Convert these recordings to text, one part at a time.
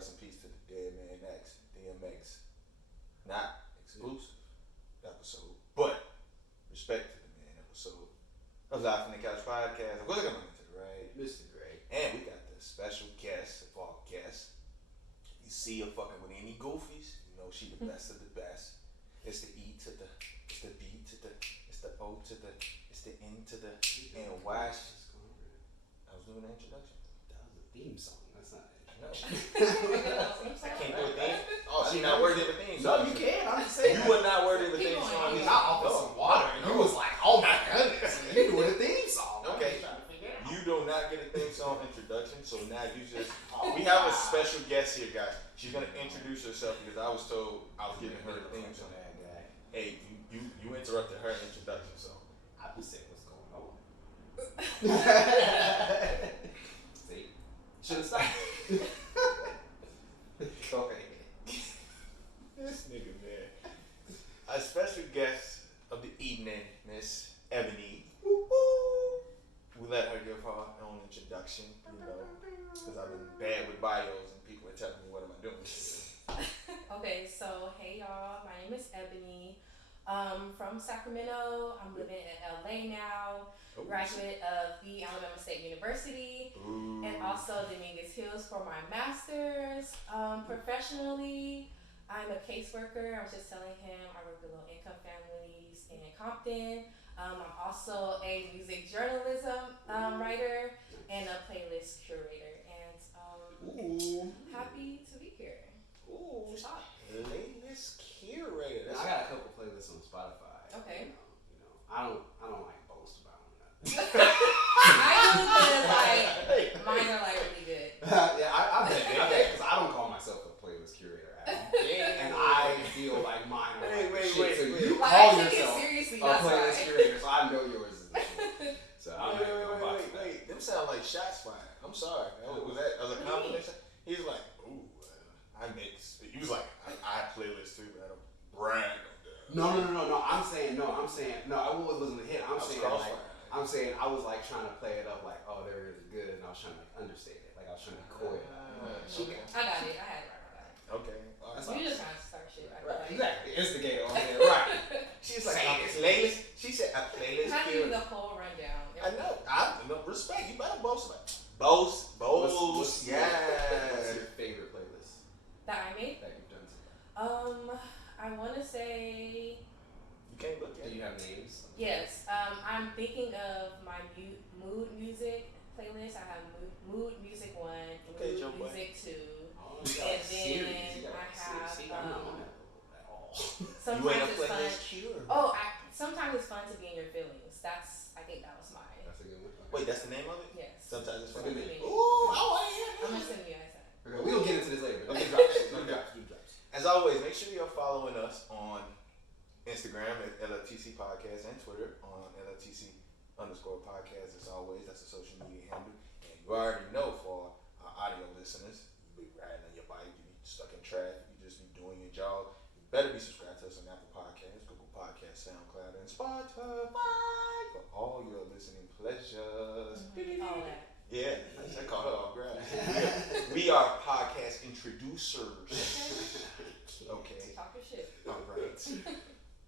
rest in peace to the dead man X, DMX. Not exclusive episode, but respect to the man episode. That was Live from the Couch podcast. We're going into the right, Mr. Gray, and we got the special guest of all guests. You see her fucking with any goofies, you know she the best of the best. It's the E to the, it's the B to the, it's the O to the, it's the N to the, and Y. I was doing the introduction. That was a theme song. That's not an introduction. I can't do a theme. Oh, she not worthy of a theme song. No, you can. I'm just saying. You were not worthy of a theme song. You not offered some water, and you was like, "Oh my goodness, you doing a theme song." Okay. You do not get a theme song introduction, so now you just. We have a special guest here, guys. She's gonna introduce herself because I was told I was giving her a theme song. Hey, you interrupted her introduction, so. I just said what's going on. See, should have stopped. Okay. This nigga, man. A special guest of the evening, Miss Ebony. We let her give her own introduction, you know, because I've been bad with bios and people are telling me what am I doing. Okay, so hey y'all, my name is Ebony. From Sacramento. I'm living in LA now. Ooh. Graduate of the Alabama State University. Ooh. And also Dominguez Hills for my master's. Professionally, I'm a caseworker. I was just telling him I work with low-income families in Compton. I'm also a music journalism writer and a playlist curator. And happy to be here. Ooh, playlist curator. I got a couple playlists on Spotify. Okay. You know, I don't like boast about them. I do because like mine are like really good. Yeah, I bet because I don't call myself a playlist curator at all. And I feel like mine are like shit. So you call yourself a playlist curator, so I know yours is the shit. So I'm wait. Them sound like shots fired. I'm sorry. Was that as a compliment? He was like, ooh, I mix. He was like, I playlist too, but I don't brag on that. No. I'm saying, I wasn't a hit. I'm saying I was like trying to play it up like, oh, they're really good, and I was trying to like understate it, like I was trying to be coy. Okay. I got it. I had it right. Okay. You just trying to start shit. Right. Exactly. Instigate on there. Right. She's like, a playlist. She said a playlist. I give you the whole rundown. I know. I respect. You better boast about it. Boast. Yeah. What's your favorite playlist that I made? That you've done so far? I want to say. You can't look at it. Do you have names? Yes. I'm thinking of my mood music playlist. I have mood music 1, mood music 2, and then I have. I'm not on that at all. Sometimes it's fun. Sometimes it's fun to be in your feelings. I think that was mine. That's a good one. Okay. Wait, that's the name of it? Yes. Sometimes it's fun. Ooh, I want to hear it. I'm gonna send you guys that. Okay, we'll get into this later. But let me drop. As always, make sure you're following us on Instagram at Lftc Podcast and Twitter on Lftc_podcast. As always, that's a social media handle. And you already know for our audio listeners, you be riding on your bike, you be stuck in traffic, you just be doing your job. You better be subscribed to us on Apple Podcasts, Google Podcasts, SoundCloud, and Spotify for all your listening pleasures. All that. Yeah, I caught her off guard. We are podcast introducers. Okay. Talk your shit. All right.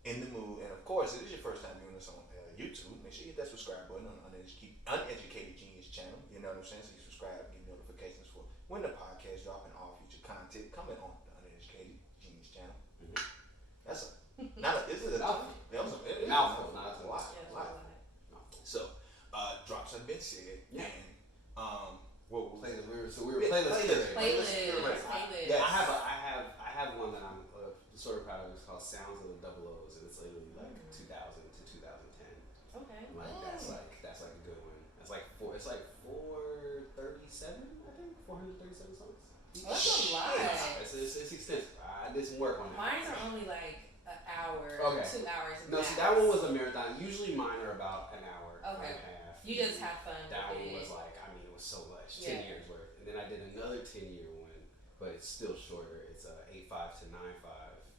In the mood, and of course, if it is your first time viewing us on YouTube, make sure you hit that subscribe button on the Uneducated Genius channel. You know what I'm saying? So you subscribe, get notifications for when the podcast dropping all future content coming on the Uneducated Genius channel. Mm-hmm. That's this is a mouthful. Not a lot. So, drops have been said, and what was playlist? We were playlist. Yes. I have one that I'm sort of proud of. It's called Sounds of the Double O's, and it's literally like 2000 to 2010. Okay. That's like a good one. It's like 437, I think 437 songs. That's a lot. It's extensive. I did some work on it. Mine are only like an hour, 2 hours. No, see that one was a marathon. Usually mine are about an hour, hour and a half. You just have fun. That one was like, it was so much, 10 years worth. And then I did another 10-year one, but it's still shorter. It's 8.5 to 9.5,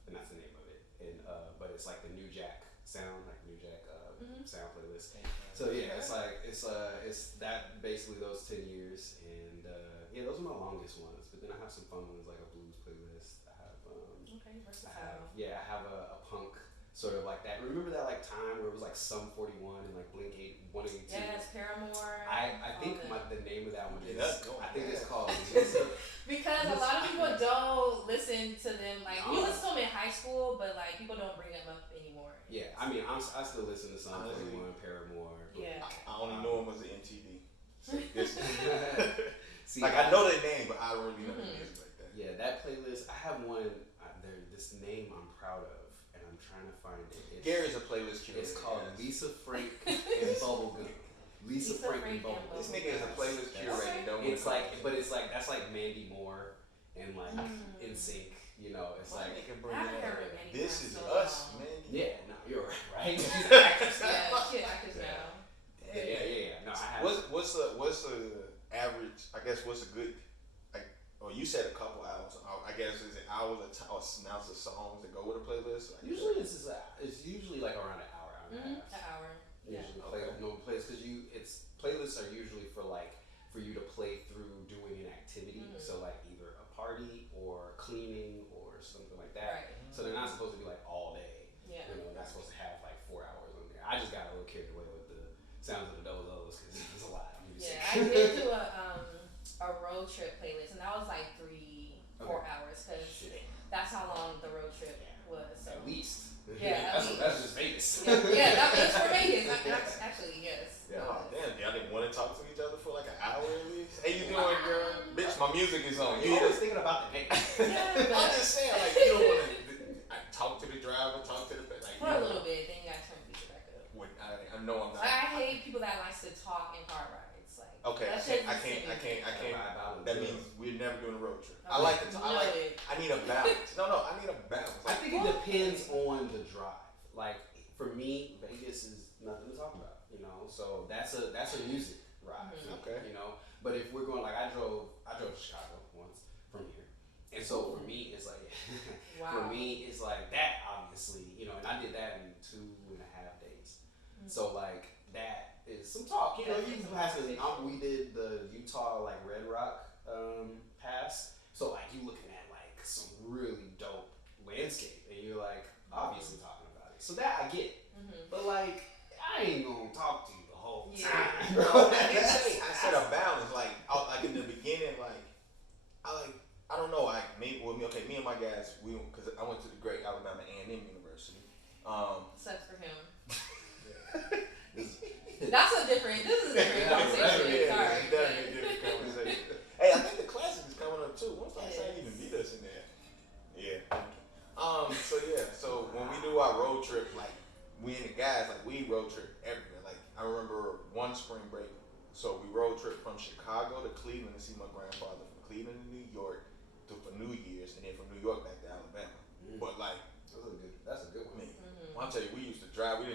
and that's the name of it. And but it's like the New Jack sound, like New Jack sound playlist. So yeah, it's that basically those 10 years, and yeah, those are my longest ones. But then I have some fun ones like a blues playlist. Okay, I have versatile. yeah, I have a punk sort of like that. Remember that like time where it was like Sum 41 and like Blink 182? Yes, Paramore. I all think the- the name of that one is that's cool. I think it's called Lisa. Because a lot of people don't listen to them. Like we No. listened to them in high school, but like people don't bring them up anymore. Yeah, I mean I still listen to Sum Honestly, 41, Paramore. Yeah. I only know them as an MTV. So this, See, like I know their name, but I don't really know their music like that. Yeah, that playlist. I have one. There, this name I'm proud of, and I'm trying to find it. Gary's a playlist curator. It's called yes. Lisa Frank and Bubblegum. Lisa Frank and Bubblegum. This nigga is a playlist curator. Don't It's like, but it's like that's like Mandy Moore and like In Sync. You know, it's Why like nigga bring I it haven't up? heard Mandy This Moore is so us, long. man. yeah, no, you're right. She's an actress. Yeah, she actors now. Yeah. No, I have. What's the average? I guess what's a good like? Or you said a couple hours. I guess is it hours or amounts of songs that go with a playlist? Like, Usually it's usually like around an hour and a half. An hour. Yeah. Usually plays because it's playlists are usually for you to play through doing an activity. So like either a party or cleaning or something like that. Right. So they're not supposed to be like all day. Yeah. You know, they're not supposed to have like 4 hours on there. I just got a little carried away with the sounds of the Dozos because it was a lot of music. Yeah, I did do a road trip playlist, and that was like 3-4 hours because that's how long the road trip was. So. At least. Yeah, that's just Vegas. Yeah, that was for Vegas. Actually, yes. Yeah, oh, damn, y'all didn't want to talk to each other for like an hour at least? Hey, you doing, girl? Bitch, my music is on. You always thinking about the name. Yeah, I'm just saying, like, you don't want to talk to the driver, talk to the like. for a little bit, then you gotta turn the music back up. I know I'm not. I hate people that likes to talk in car rides. Like, Okay, I can't. That means we're never doing a road trip. I like to. I need a balance. No, I need a balance. I think it depends on the drive. Like for me, Vegas is nothing to talk about. You know, so that's a music ride. Okay. You know, but if we're going like I drove to Chicago once from here, and so for me it's like for me it's like that obviously. You know, and I did that in 2.5 days. So like that is some talk. You know, you pass it. We did the Utah like Red Rock pass. So like you looking at like some really dope landscape, and you're like obviously talking about it. So that I get, but like I ain't gonna talk to you the whole time. No, I said a balance. Like in the beginning, like I don't know. Me and my guys, because I went to the great Alabama A&M University. Sucks for him. This is a different conversation. Sorry. Definitely a different conversation. Hey, I think the classic is coming up too. When's the last time you even beat us in there? Yeah. So when we do our road trip, like we and the guys, like we road trip everywhere. Like I remember one spring break, so we road trip from Chicago to Cleveland to see my grandfather, from Cleveland to New York for New Year's, and then from New York back to Alabama. But like that's a good one. I'll tell you, we used to drive. We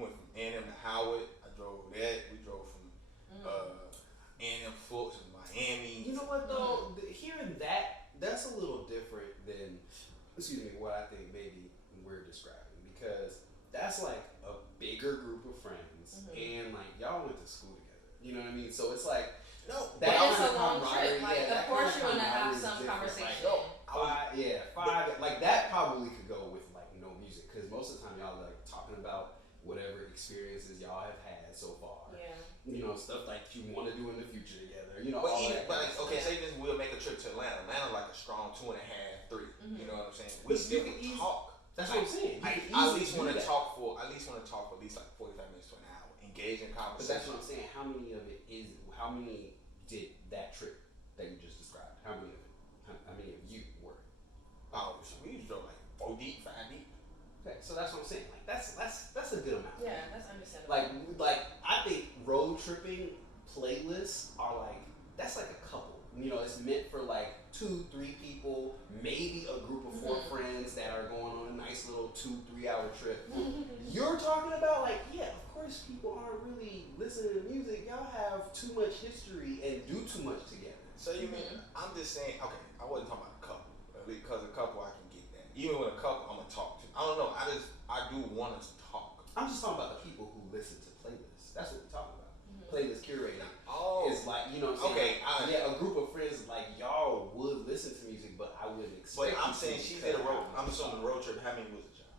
went from A&M to Howard. I drove that. We drove from A&M Fulton to Miami. You know what though? Hearing that's a little different than, what I think maybe we're describing, because that's like a bigger group of friends and like y'all went to school together. You know what I mean? So it's like That is a long trip. Like, of course you're gonna have some conversation. Five. Like that probably could go with like no music, because most of the time y'all like talking about whatever experiences y'all have had so far. Yeah. You know, stuff like you want to do in the future together. You know, say this, we'll make a trip to Atlanta. Atlanta like a strong 2.5, 3. You know what I'm saying? We still can talk. That's what I'm saying. I at least want to talk for at least like 45 minutes to an hour, engage in conversation. But that's what I'm saying. How many did that trip that you just described? How many of you were? Oh, we used to go like 4 deep, 5 deep. Okay, so that's what I'm saying. Like that's a good amount. Yeah, that's understandable. Like I think road tripping playlists are like that's like a couple. You know, it's meant for like 2-3 people, maybe a group of 4 friends that are going on a nice little 2-3 hour trip. You're talking about like, yeah, of course people aren't really listening to music. Y'all have too much history and do too much together. So you mean I'm just saying? Okay, I wasn't talking about a couple, because a couple I can get that. Even with a couple, I'm gonna talk to. I don't know. I do want us to talk. I'm just talking about the people who listen to playlists. That's what we're talking about. Playlist curating. Oh, is like, you know what I'm saying? Okay, yeah, a group of friends like y'all would listen to music, but I wouldn't expect. But I'm saying she did a road. I'm assuming the road trip. How many was it, y'all?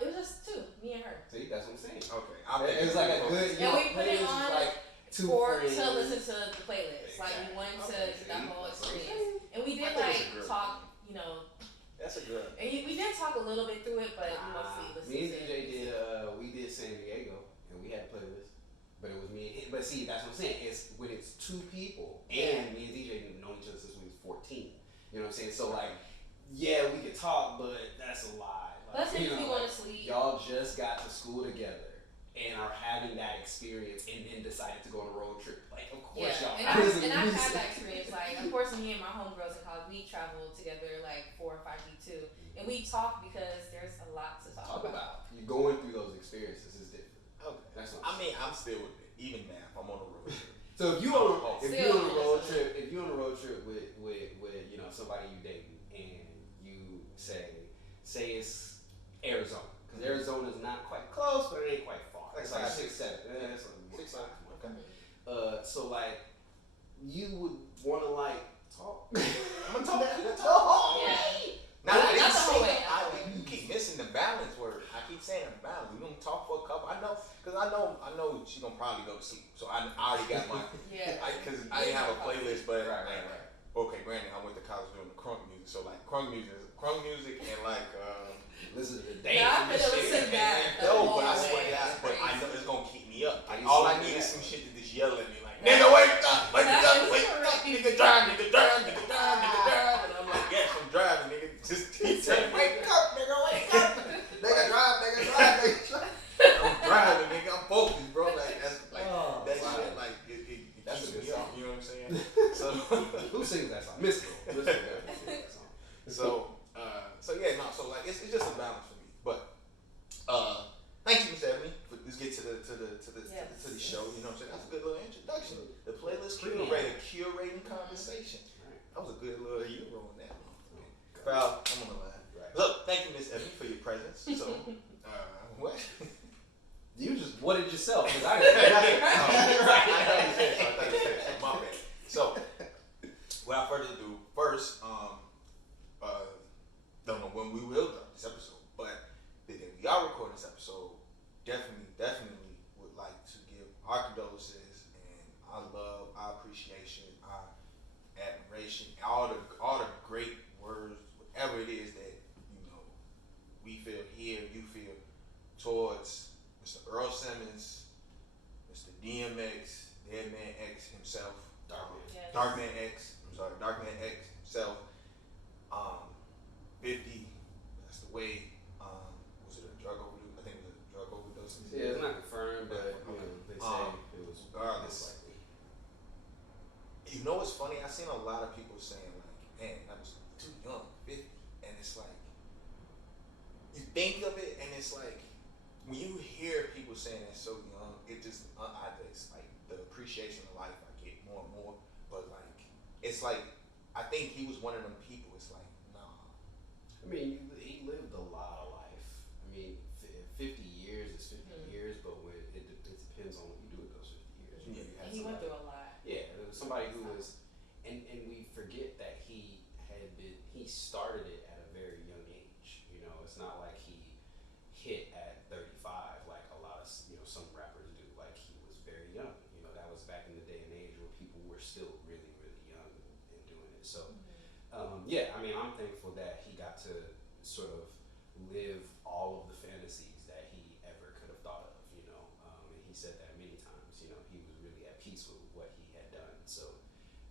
It was just two, me and her. See, that's what I'm saying. Okay, it was like a good. And we put it on like two for friends. to listen to the playlist. Like we wanted to get that whole experience, and we did like talk. You know. That's a good. And we did talk a little bit through it, but mostly listened me and to DJ did. We did San Diego, and we had a playlist. But it was me and him. But see, that's what I'm saying. It's when it's two people, and me and DJ didn't know each other since we was 14. You know what I'm saying? So like, yeah, we could talk, but that's a lie. Like, let's say if you want to sleep. Y'all just got to school together and are having that experience, and then decided to go on a road trip. Like, of course, y'all. And I've had that experience. Like, of course, me and my homegirls in college, we traveled together like 4 or 5 weeks too, and we talk because there's a lot to talk about. You going through those experiences is different. Okay. That's what I mean, I'm still with it. Even now, if I'm on a road trip. So if you on a road trip with you know somebody you dating, and you say it's Arizona, because Arizona is not quite close, but it ain't quite far. It's like 6, 7. It's like 6, 7. Okay. So like, you would want to like talk. I'm gonna talk. Yeah. Now, Not the whole way. You keep missing the balance word. I keep saying the balance. We gonna talk for a couple. I know, cause I know she gonna probably go to sleep. So I already got my. Cause I didn't have a playlist, but right. Okay, granted, I went to college doing the crunk music. So like crunk music and like listen to the dance. I could have listened to that. No, but I swear to God, but I know it's gonna keep me up. All I need is some shit to just yell at me like, nigga, wake up, wake up, nigga drive, and I'm like, yes, I'm driving, nigga. Just keep saying, wake up, nigga, wake up. Nigga drive. I'm driving, nigga. I'm focused, bro. Like that's like that shit. Like it keeps me up. You know what I'm saying? So who sings that song? Mystical. So yeah, no. So like it's just a balance for me. But thank you, Miss Ebony. Let's get to the show. You know what I'm saying? That's a good little introduction. The playlist curating conversation. That was a good little euro in that one. Pal, I'm on the line. Right. Look, thank you, Miss Ebony, for your presence. So, what? You just whatted yourself, because I didn't. My bad. So, without further ado, first, don't know when we will drop this episode, but the day we are recording this episode, definitely would like to give our condolences and our love, our appreciation, our admiration, all the great words, whatever it is that we feel here, you feel towards Mr. Earl Simmons, Mr. DMX, Deadman X himself, Darkman X himself, 50. That's the way. Was it a drug overdose? I think it was a drug overdose. Yeah, it's not confirmed, but they say it was regardless. You know what's funny? I seen a lot of people saying like, "Man, that was too young, 50," and it's like, you think of it, and it's like, when you hear people saying they're so young, it just it's like the appreciation of life I get more and more. But like, it's like, I think he was one of them people. It's like, nah. I mean, he lived a lot of life. I mean, 50 years is 50 years, but it depends on what you do with those 50 years. And he went through a lot. Yeah, there was somebody who was, and we forget that he started it at a very young age. You know, it's not like he hit at 35 like a lot of some rappers do. Like, he was very young. You know, that was back in the day and age where people were still really, really young and doing it. So, yeah, I mean, I'm thankful that he got to sort of live all of the fantasies that he ever could have thought of. And he said that many times. He was really at peace with what he had done. So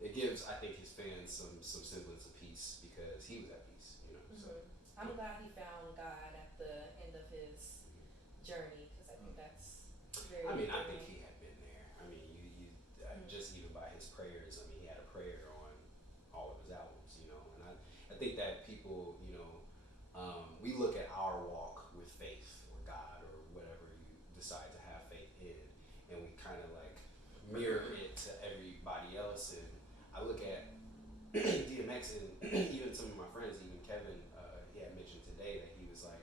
it gives, I think, his fans some semblance of peace because he was at peace. So I'm glad he found God at the end of his journey, because I think that's very. I mean, I think he had been there. I mean, just even by his prayers. I mean, he had a prayer on all of his albums. And I think that people, we look at our walk with faith or God or whatever you decide to have faith in, and we kind of like mirror it to everybody else. And I look at DMX and even some of my friends, even Kevin, he had mentioned today that he was like,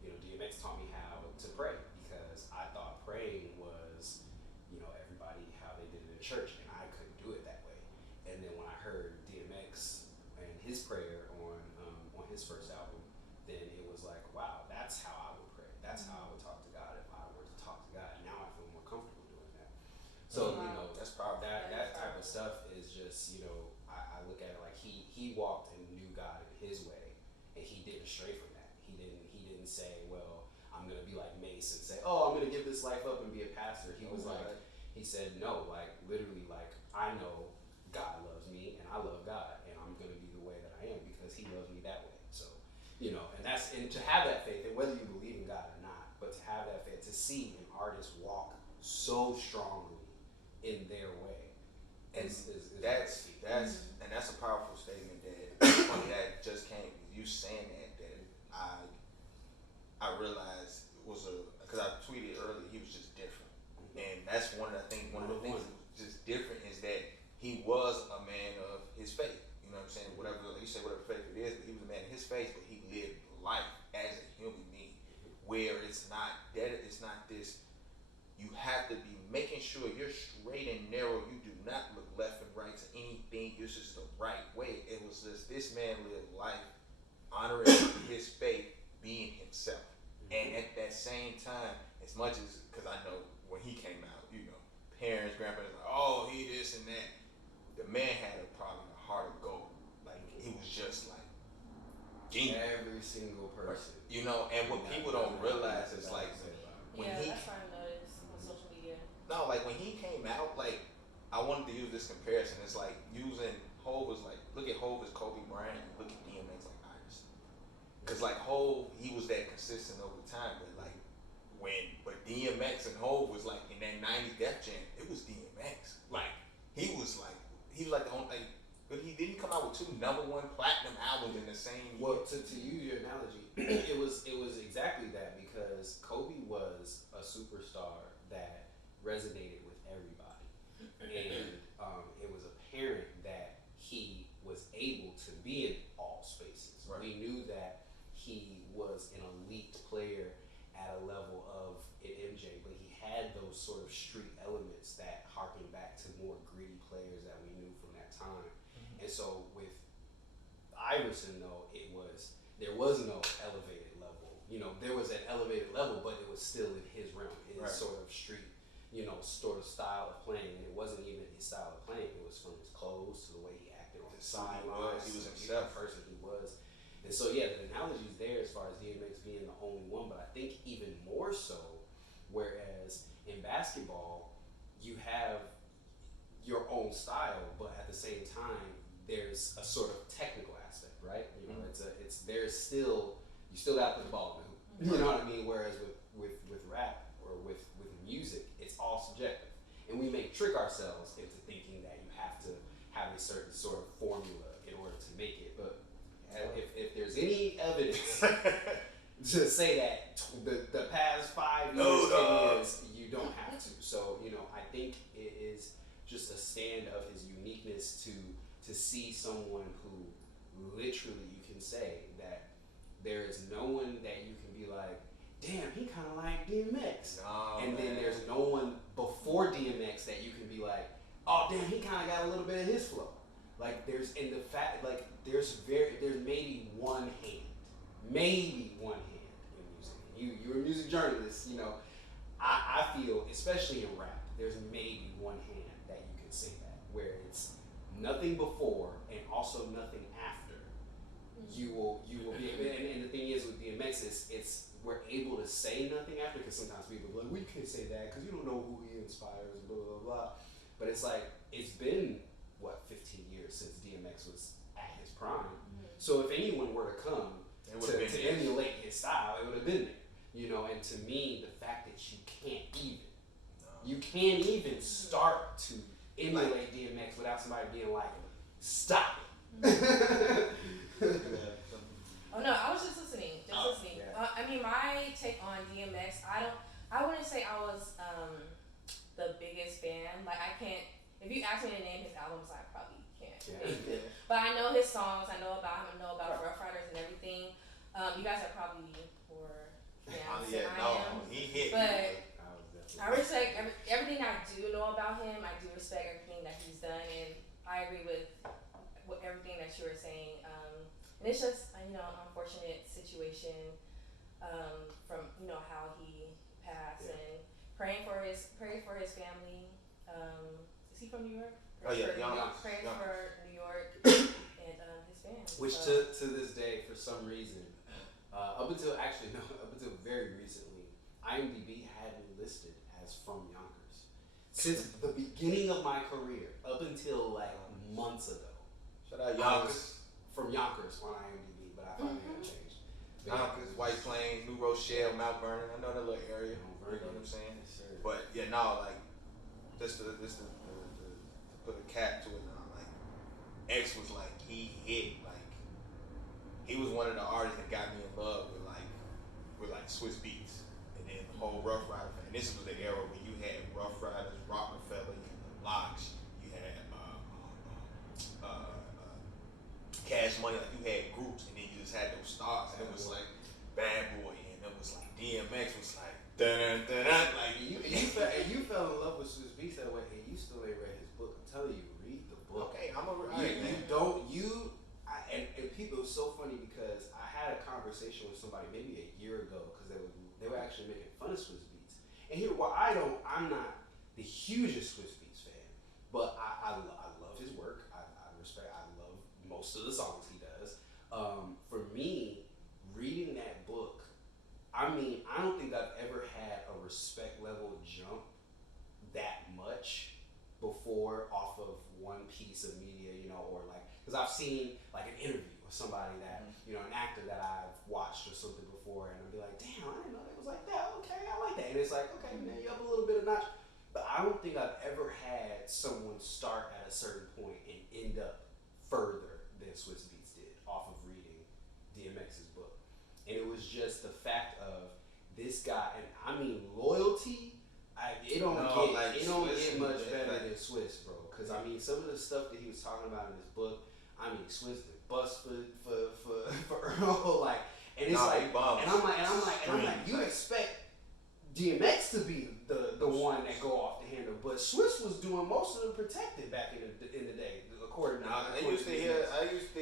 DMX taught me how to pray, because I thought praying was, everybody how they did it in church, and I couldn't do it that way. And then when I heard DMX and his prayer on his first album, then it was like, wow, that's how I would pray. That's how I would talk to God if I were to talk to God. Now I feel more comfortable doing that. So that's powerful. That type of stuff is just, I look at it like he walked and knew God in his way, and he didn't stray from that. He didn't say, well, I'm gonna be like Mace and say, oh, I'm gonna give this life up and be a pastor. He was like, he said, no, like literally, like I know God loves me and I love God, and I'm gonna be the way that I am because He loves me that way. So, and to have that faith, and whether you believe in God or not, but to have that faith, to see an artist walk so strongly in their way, And that's a powerful statement. That funny that just came with you saying that I realized it was because I tweeted earlier he was just different, and that's one of the things that was just different is that he was a man of his faith. You know what I'm saying? Whatever, like you say, whatever faith it is, but he was a man of his faith, but he lived life as a human being, where it's not this. You have to be making sure you're straight and narrow. You do not look left and right to anything. This is the right way. It was just this man lived life honoring his faith, being himself. And at that same time, as much as, because I know when he came out, parents, grandparents, like, oh, he this and that. The man had probably a heart of gold. Like, he was just like, every single person. And what people don't realize is like, that's what I noticed on social media. No, like when he came out, like I wanted to use this comparison. It's like using Hov as like, look at Hov as Kobe Bryant, and look at DMX like Iverson. Cause like Hov, he was that consistent over time, but like but DMX and Hov was like in that '90s Def Jam, it was DMX. Like he was like the only but he didn't come out with 2 #1 platinum albums in the same year. Well, to use your analogy, it was exactly that, because Kobe was a superstar that resonated with everybody, and it was apparent that he was able to be in all spaces. Right. We knew that he was an elite player at a level of an MJ, but he had those sort of street elements that harken back to more gritty players that we knew from that time. And so with Iverson, though, there was no elevated level. There was an elevated level, but it was still in his realm, his sort of street, sort of style of playing. And it wasn't even his style of playing; it was from his clothes to the way he acted on the sidelines. He was himself. The person he was. And so, yeah, the analogy is there as far as DMX being the only one, but I think even more so, whereas in basketball, you have your own style, but at the same time, there's a sort of technical aspect, right? There's still, you still got to put the ball in the hoop. You know what I mean? Whereas with rap or with music, it's all subjective. And we may trick ourselves into thinking that you have to have a certain sort of formula in order to make it. But if there's any evidence to say that the past 5 years, 10 years, you don't have to. So, I think it is just a stand of his uniqueness to see someone who literally you can say that there is no one that you can be like, damn, he kind of like DMX. And then there's no one before DMX that you can be like, oh damn, he kind of got a little bit of his flow. Like there's there's maybe one hand in music. You're a music journalist, I feel, especially in rap, there's maybe one hand that you can say that, where it's nothing before and also nothing after. You will be, and the thing is with DMX it's we're able to say nothing after, because sometimes people are like, well, you can't say that because you don't know who he inspires, blah blah blah. But it's like, it's been 15 years since DMX was at his prime. So if anyone were to come to emulate his style, it would have been there. And to me, the fact that you can't even start to emulate DMX without somebody being like, stop it. Oh no, I was just listening. Yeah. I mean, my take on DMX, I wouldn't say I was the biggest fan. Like, I can't, if you ask me to name his albums, I probably can't. Yeah. But I know his songs, I know about him, I know about Rough Riders and everything. You guys are probably more fans than I am. He hit. But I respect everything I do know about him. I do respect everything done, and I agree with everything that you were saying. And it's just an unfortunate situation from how he passed, and praying for his family. Is he from New York? Oh yeah, Praying for New York and his family. Which to this day, for some reason, up until very recently, IMDb had me listed as from Yonkers. Since the beginning of my career, up until like months ago. Shout out Yonkers. From Yonkers on IMDb, but I finally got changed. Yonkers, White Plains, New Rochelle, Mount Vernon. I know that little area. You know what I'm saying? Yes, sir. But yeah, no, like just to put a cap to it now. Like X was like he was one of the artists that got me in love with Swiss Beats, and then the whole Rough Rider thing. And this was the era when you had Rough Riders, Rockefeller, you had Locks, you had Cash Money. Like you had groups, and then you just had those stars, and it was like Bad Boy, and it was like DMX was like dun dun dun. Like you fell in love with Swiss Beats that way, and you still ain't read his book. I'm telling you, read the book. Okay, I'm a and people, it was so funny because I had a conversation with somebody maybe a year ago because they were actually making fun of Swiss Beats. And here, I'm not the hugest Swiss Beats fan, but I love his work. I love most of the songs he does. For me, reading that book, I don't think I've ever had a respect level jump that much before off of one piece of media, or like, because I've seen like an interview with somebody that, an actor that I've watched or something before, and I'll be like, damn, I didn't know that was like that. Okay, I like that. And it's like, okay, man, you up a little bit of notch. But I don't think I've ever had someone start at a certain point and end up further than Swiss Beats did off of reading DMX's book. And it was just the fact of this guy, and loyalty. It don't get much better than Swiss, bro. Because some of the stuff that he was talking about in his book, Swiss the bust for Earl, like, and it's and I'm like, you expect DMX to be the one that go off the handle, but Swiss was doing most of the protecting back in the day, according to. I used to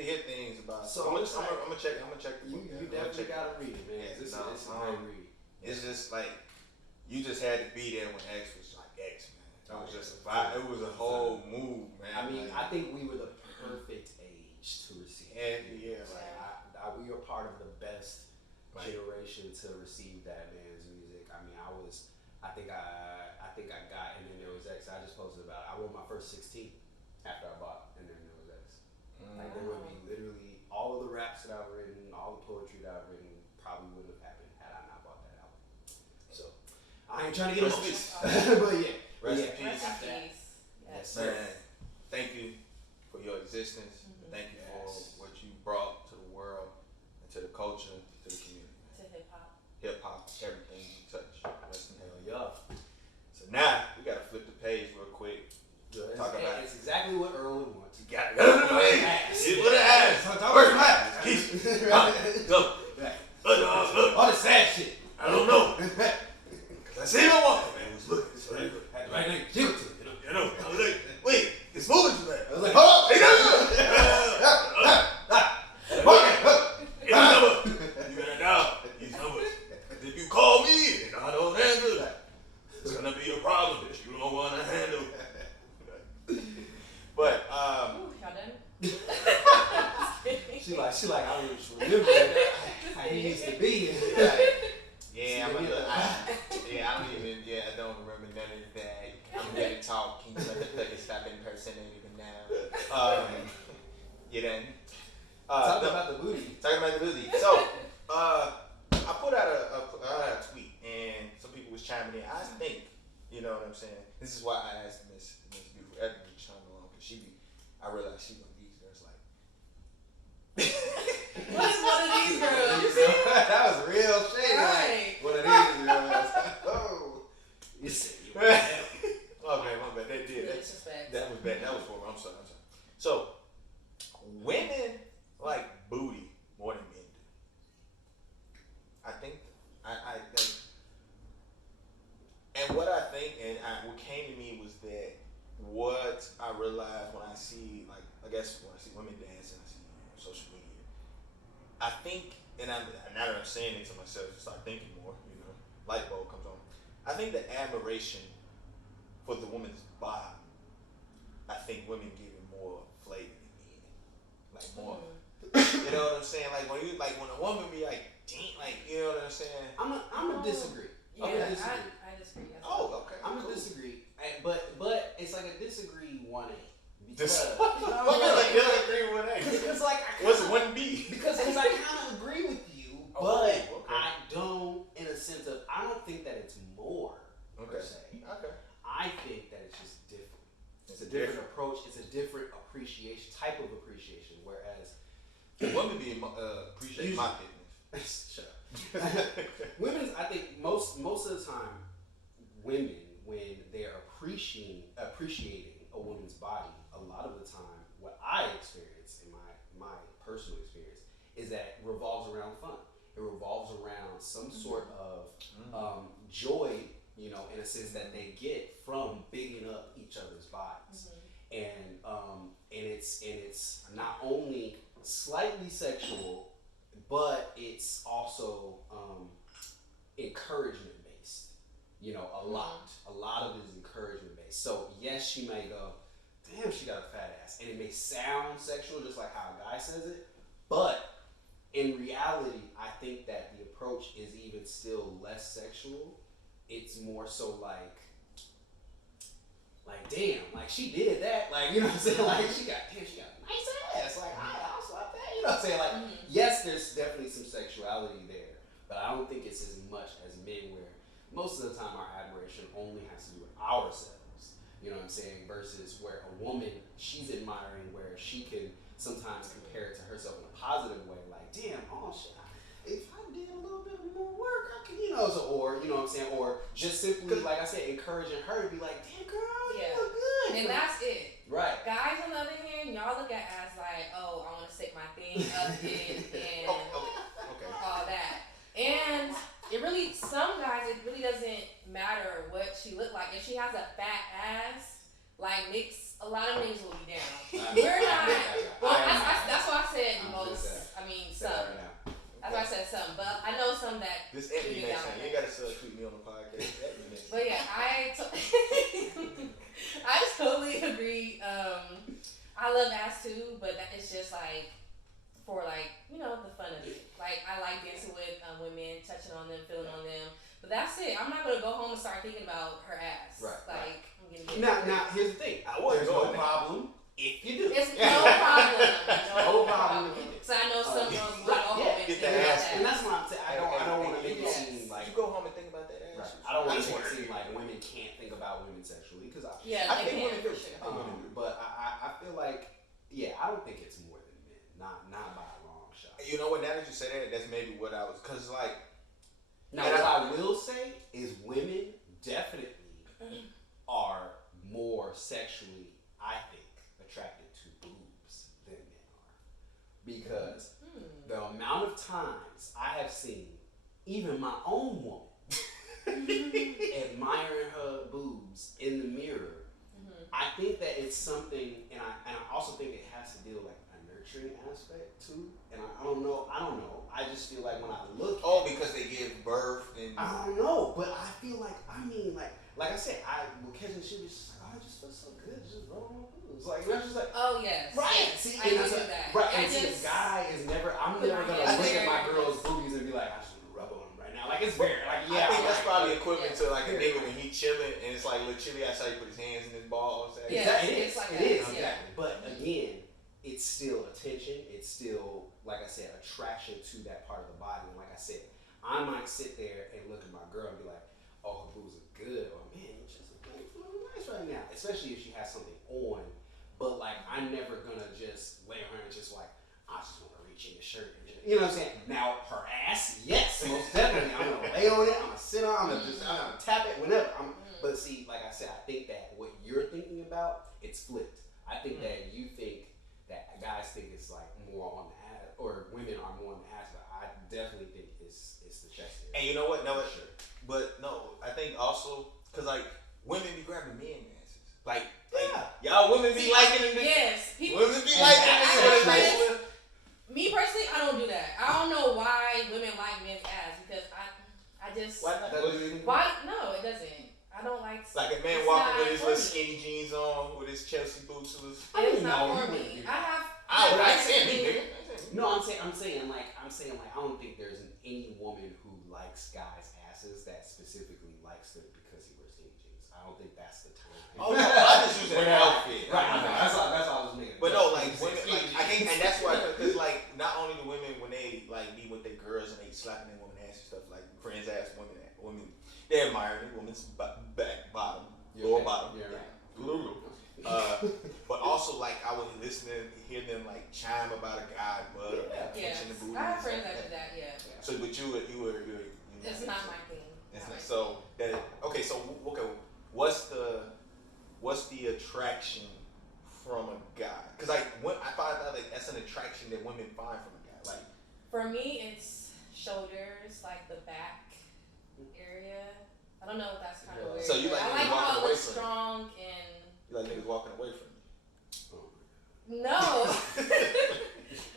hear things about. So I'm gonna check the book. You definitely gotta read it, man. It's a great read. It's just like you just had to be there when X was like X, man. It was just a vibe. It was a whole move, man. I think we were the perfect age to receive. Yeah. We were part of the best generation to receive that man's music. I think I got, and then there was X. I just posted about it. I wrote my first 16 after I bought, and then there was X. Like there would be literally all of the raps that I've written, all the poetry that I've written probably wouldn't have happened had I not bought that album. So I ain't trying to get emotional, but yeah. Rest in peace. Yes, man. Thank you for your existence. Thank you for what you brought to the world and to the culture, to the community. To Hip hop, everything you touch. Rest in hell, yeah. So now we gotta flip the page real quick. Talk about it's exactly what Earl would want. You gotta go to the page. What an ass. Where's my ass? Go. All the sad shit. I don't know. Cause I seen him walking, man. Was looking. So had the right thing. Give it to me. I was like, wait, it's moving too fast. I was like, hold up. Hey, you better dial these numbers. If you call me and I don't handle that, it's gonna be a problem that you don't want to handle. But y'all done? She like I don't just remember how he used to be. I don't remember none of that. I'm gonna talk. Can you let the fucking stop impersonating now? You done? Talking about the booty. So, I put out a tweet, and some people was chiming in. I think, you know what I'm saying. This is why I asked Miss Beautiful Edna to chime along, because I realized she one of these girls like. What is one of these girls? You see? That was real shade. Right. One of these girls. Oh. You said you were Okay, my bad. That did. That was bad. That was horrible. I'm sorry. So, women like booty more than men do. I think. And what I think, and what came to me was that I think, and now that I'm saying it to myself, start thinking more. Light bulb comes on. I think the admiration for the woman's body, I think women give it more flavor than men. Like more. You know what I'm saying? Like when a woman be like, damn, like, you know what I'm saying? I'm a disagree. Yeah, I'm a disagree. I disagree. Oh, okay. I'm cool. a disagree. But it's like a disagree 1A. What disagree 1A? Because like what's 1B? Because I kind of agree with you, but okay. I don't, in a sense of, I don't think that it's more per se. Okay. I think that it's just different. It's a different approach. It's a different type of appreciation. Whereas women appreciate my fitness. Shut up. Women's, I think most of the time, women, when they're appreciating a woman's body, a lot of the time, what I experience in my personal experience is that it revolves around fun. It revolves around some sort of joy, in a sense that they get from bigging up each other's bodies, and it's not only slightly sexual, but it's also encouragement based. A lot of it is encouragement based. So yes, she may go, damn, she got a fat ass, and it may sound sexual, just like how a guy says it, but in reality, I think that the approach is even still less sexual. It's more so like damn, like she did that, like, you know what I'm saying, like she got a nice ass, like I'll slap that, you know what I'm saying, like yes, there's definitely some sexuality there, but I don't think it's as much as men, where most of the time our admiration only has to do with ourselves, you know what I'm saying, versus where a woman, she's admiring where she can sometimes compare it to herself in a positive way, like damn, oh shit, if I did a little bit more work, I could, or you know what I'm saying, or just simply, like I said, encouraging her to be like, damn girl, you look good. And that's it. Right. Guys, on the other hand, y'all look at as like, oh, I want to stick my thing up it and all that. And some guys, it really doesn't matter what she looked like. If she has a fat ass, like a lot of niggas will be down. We're not. Well, that's why I said most. I mean, some. That's why I said some, but I know some that. This Ebony next time. You ain't got to tweet me on the podcast. But yeah, I totally agree. I love ass too, but it's just like for the fun of it. Like I like dancing with women, touching on them, feeling on them. But that's it. I'm not gonna go home and start thinking about her ass. Right. Like I'm gonna now here's the thing. There's no problem if you do. It's no problem. No problem if you do. So I know some girls will go home and get think that about ass. that. And that's what I'm saying. I don't want to make it seem like you go home and think about that ass. Right. I don't want to make it seem like women can't think about women sexually, because I think women do. But I feel like I don't think it's more than men. Not by a long shot. You know what? Now that you say that, that's maybe what I was, cause like. Now what I will say is women definitely are more sexually, I think, attracted to boobs than men are, because the amount of times I have seen even my own woman admiring her boobs in the mirror, I think that it's something, and I also think it has to deal with like a nurturing aspect too. And I don't know. I just feel like when I look, because they give birth and I don't know, but I feel like I said, I will catch and she was just like, oh, it just feels so good, just roll my boobs, like I was just like, oh yes, right, yes, see, I do that, right, and see, the guy is never, I'm never gonna look at my girl's boobies and be like, I just want to rub on them right now, like it's weird, like I think that's probably equivalent to like a nigga when he chilling and it's like a little chilly outside, he put his hands in his balls. Yeah, it is, exactly. But again, it's still attention. It's still, like I said, attraction to that part of the body. And like I said, I might sit there and look at my girl and be like, oh, her boobs are good. Or man, your chest is really nice right now. Especially if she has something on. But like, I'm never gonna just lay her and just like, I just want to reach in your shirt. And just, you know what I'm saying? Now, her ass, yes, most definitely. I'm gonna lay on it. I'm gonna sit on. I'm gonna tap it whenever. But see, like I said, I think that what you're thinking about, it's flipped. I think that you think that guys think it's like more on the ass, or women are more on the ass, but I definitely think it's the chest area. And you know what? No, sure. But no, I think also because like women be grabbing men asses, like y'all women be liking them. Yes, women be liking them. Me personally, I don't do that. I just Why not? why? No, it doesn't. I don't like. Like a man it's walking not with his for little me. skinny jeans on, with his Chelsea boots. It's not for me. I ain't saying me, nigga. No, I'm saying I don't think there's any woman who likes guys' asses that specifically likes them because he wears skinny jeans. I don't think that's the time. Oh no, I just use an outfit. Right, that's all I was making. But no, like women, like I think, and that's why, because like not only the women when they like be with their girls and they slapping their woman ass and stuff, like friends ask women, they admire the woman's back, bottom, lower bottom, but also like I would hear them like chime about a guy, but catching the booty. I have friends that do that, yeah. So, but you were it's not my thing. So that okay. So okay, what's the attraction from a guy? Because like I find out like that's an attraction that women find from a guy. Like for me, it's shoulders, like the back area. I don't know if that's kind of weird. So you like I like walking how it away looks from strong and. You like niggas walking away from you. No.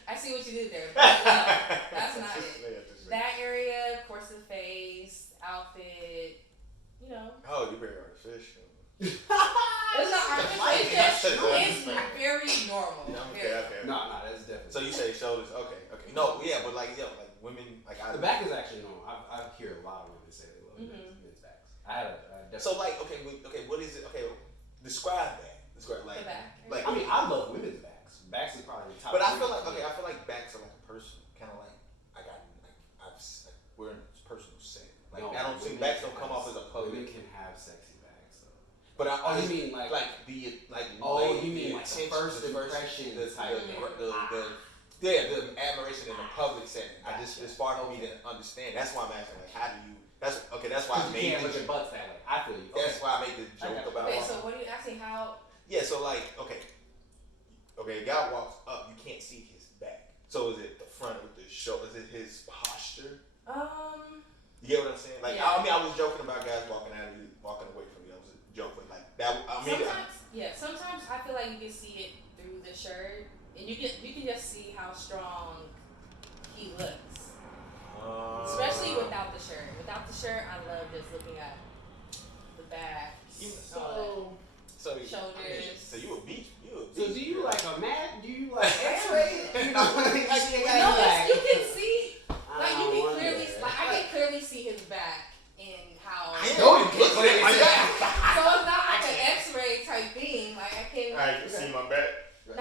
I see what you did there. But no, that's not it. That area, of course, the face, outfit, you know. Oh, you're very artificial. It's not artificial. It's very normal. Okay. No, that's definitely. So you say shoulders? Okay. No, yeah, but like women like the back is actually normal. I hear a lot of women say they love men's backs. I definitely. So like okay, what is it? Okay, describe that. The back. Like I mean, I love women's backs. Backs is probably the top. But I feel like backs are like a person, kind of like we're in personal setting. Like no, I don't think backs don't come off as a public. Women can have sexy backs though. But you mean like the you mean like the first impression, the admiration in the public setting. It's hard for me to understand. That's why I'm asking like how do you? That's why I made. You can't look at butts that way. I feel you. That's why I made the joke about. Okay, so what are you asking? How? Yeah, so like okay, a guy walks up, you can't see his back. So is it the front with the shoulder? Is it his posture? You get what I'm saying? Like I was joking about guys walking away from you. That was a joke, but like that. Sometimes I feel like you can see it through the shirt, and you can just see how strong he looks. Especially without the shirt. Without the shirt, I love just looking at the back. Shoulders. So you a beach? So do you like a mat? Do you like X-ray? You can see. Like you can clearly, I can clearly see his back and how. I know you can. So it's not like an X-ray type thing. Like I can. I can see my back. I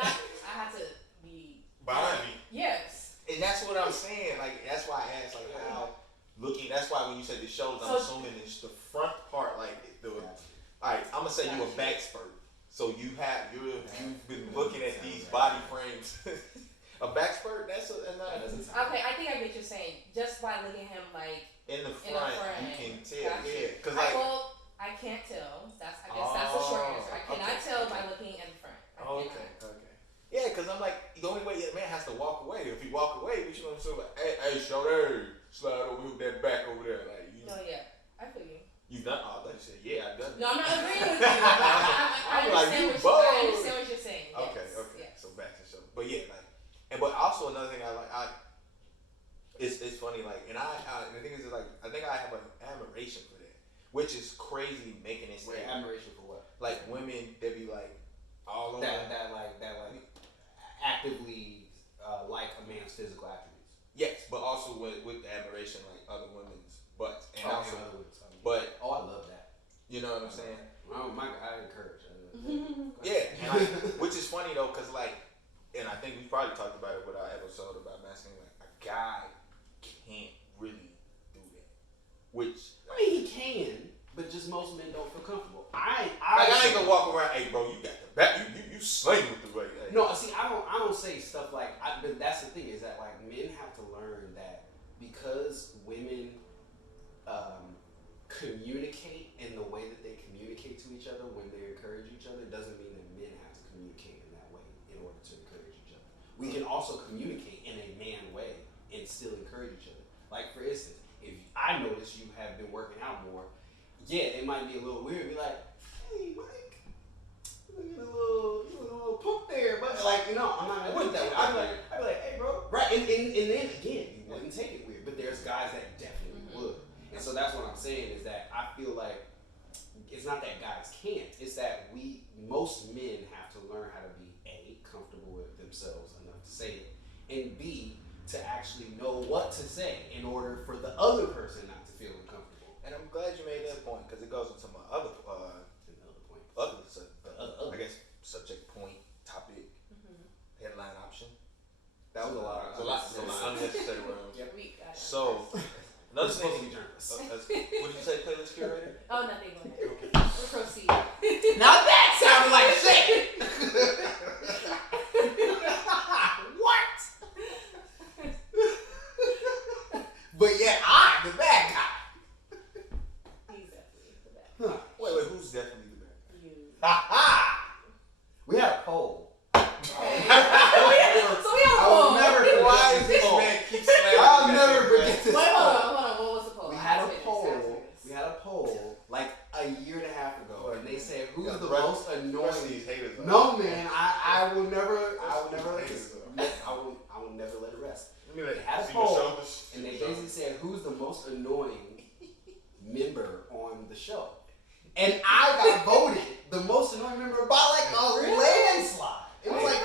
have to be behind me. Yes. And that's what I'm saying. Like that's why I asked like how looking. That's why when you said the shoulders, I'm assuming it's the front part. Like all right, I'm gonna say you a back spurt. So you've been looking at these body frames. A back spurt? Okay, I think I get what you're saying. Just by looking at him like in the front. You can tell. Gotcha. Yeah, because I can't tell. I guess that's the short answer. I cannot tell by looking in the front. Okay. Yeah, because I'm like the only way a man has to walk away. If he walk away, what you know what I'm saying? Like, hey, shoulder, slide over with that back over there. Like No, yeah, I feel you. You done? Oh, I thought you said I've done. No, I'm not agreeing with you. I understand what you're saying. Yes. Okay. Yes. So back to show. But yeah, but also another thing I like, it's funny, like, and the thing is like, I think I have an admiration for that, which is crazy making it. Wait, admiration for what? Like women, they be like, all over that actively like a man's physical attributes. Yes, but also with the admiration, like other women's butts, and also. But I love that. You know what I'm saying? I encourage. Yeah, which is funny though, cause like, and I think we probably talked about it with our episode about masculine. Like a guy can't really do that. Which I mean, he can, but just most men don't feel comfortable. I ain't gonna walk around. Hey, bro, you got the back. You sling with the way. Hey. No, see, I don't say stuff like. But that's the thing is that like men have to learn that because women. Communicate in the way that they communicate to each other when they encourage each other doesn't mean that men have to communicate in that way in order to encourage each other. We can also communicate in a man way and still encourage each other. Like for instance, if I notice you have been working out more, yeah, it might be a little weird. Be like, hey, Mike, you look a little poop there, but like I'm not gonna do that. I'd be like, hey, bro, right? And then again, you wouldn't take it weird, but there's guys that definitely would. And so that's what I'm saying is that I feel like it's not that guys can't. It's that most men have to learn how to be A, comfortable with themselves enough to say it, and B, to actually know what to say in order for the other person not to feel uncomfortable. And I'm glad you made that point because it goes into my other I guess subject, point, topic, headline option. That was a lot. Unnecessary words. Yep. So another thing. What did you say, playlist curator? Oh, nothing. Go ahead. Okay. We'll proceed. Now that sounded like shit. What? But yeah, I'm the bad guy. He's definitely the bad guy. Huh. Wait, who's definitely the bad guy? You. Ha ha! We had a poll. So we have a poll. Why is this man keep slamming? I'll never forget this. Wait, hold on. What was the poll? We had a poll like a year and a half ago, and they said who's the most annoying. These haters. No, man, I will never let this. I will never let it rest. They had a poll, and they basically said who's the most annoying member on the show, and I got voted the most annoying member by like a landslide. It was like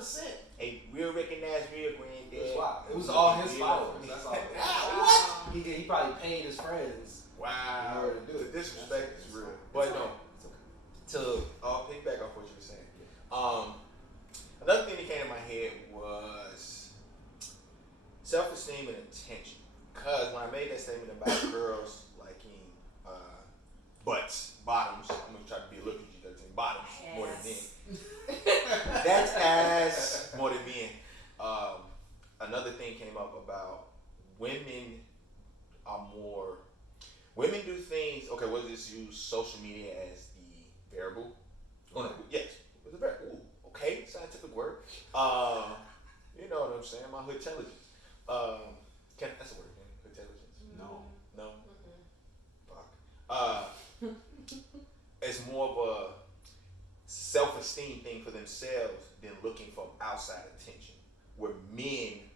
55%. A real recognized real granddad. It was wild. It was all his followers. That's all. What? He probably paid his friends. Wow. In order to do it. The disrespect is real. But no. To piggyback off what you were saying. Another thing that came to my head was self-esteem and attention. Because when I made that statement about girls liking butts, bottoms, I'm gonna try to be a little PG-13, bottoms more than men. That's ass more than men. Another thing came up about women do things. Okay, we'll just use social media as the variable. Oh no, yes, it's a variable. Ooh, okay, scientific word. You know what I'm saying? My hood intelligence. That's a word, man. Hood intelligence. No. Fuck. It's more of a self-esteem thing for themselves than looking for outside attention. Where men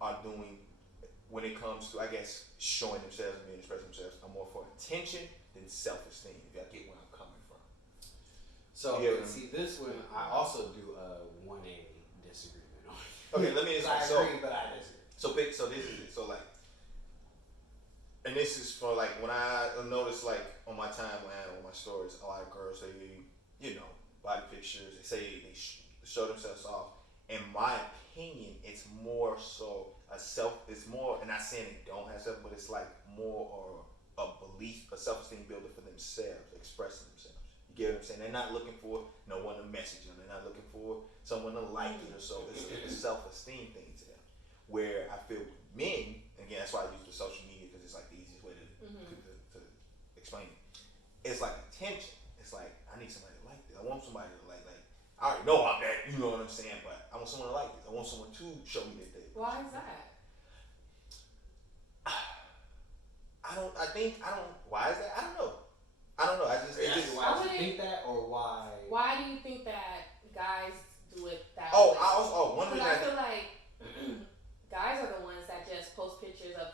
are doing when it comes to, I guess, showing themselves and expressing themselves, are more for attention than self-esteem. If y'all get where I'm coming from. So see, this one I also do a 1A disagreement on. Okay, let me. I agree, but I disagree. So this is it. So like, and this is for like when I notice like on my timeline on my stories, a lot of girls they body pictures. They say they show themselves off. In my opinion, it's more so it's more, and not saying they don't have self, but it's like more or a belief, a self-esteem builder for themselves, expressing themselves. You get what I'm saying? They're not looking for no one to message them. They're not looking for someone to like it or so. It's a self-esteem thing to them. Where I feel with men, again, that's why I use the social media because it's like the easiest way to explain it. It's like attention. It's like I need somebody to like this. I want somebody to like. I already know I'm that. You know what I'm saying? But I want someone to like this. I want someone to show me that. Why is that? Why is that? I don't know. I just why do you think that, or why? Why do you think that guys do it that way? One reason I feel like guys are the ones that just post pictures of,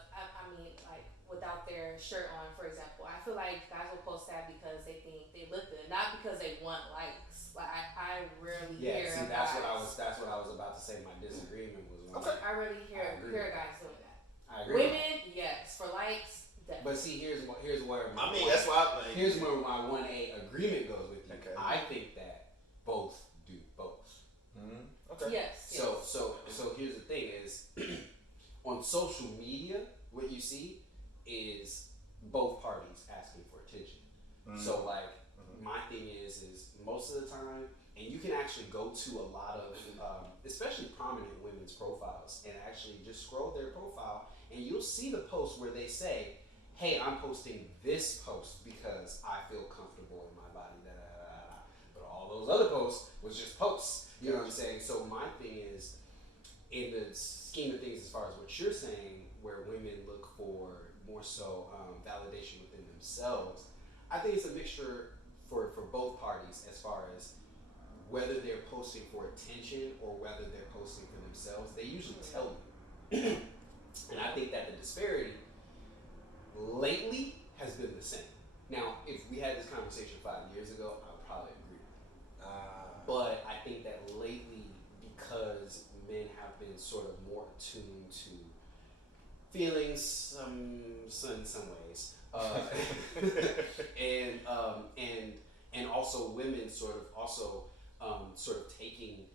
like without their shirt on, for example. I feel like guys will post that because they think they look good, not because they want likes. Like I rarely hear. Yeah, see, that's what I was about to say. My disagreement was when I rarely hear guys doing that. I agree. Women, yes, for likes. Definitely. But see, here's where that's why. Here's where my 1A agreement goes with you. Okay. I think that both do both. Mm-hmm. Okay. Yes. So here's the thing: is on social media, what you see is both parties asking for attention. Mm-hmm. So like, my thing is most of the time, and you can actually go to a lot of, especially prominent women's profiles, and actually just scroll their profile, and you'll see the post where they say, hey, I'm posting this post because I feel comfortable in my body, but all those other posts was just posts. You know what I'm saying? So my thing is, in the scheme of things, as far as what you're saying, where women look for more so validation within themselves, I think it's a mixture for both parties as far as whether they're posting for attention or whether they're posting for themselves. They usually tell you. And I think that the disparity more attuned to feelings, in some ways, and also women sort of taking,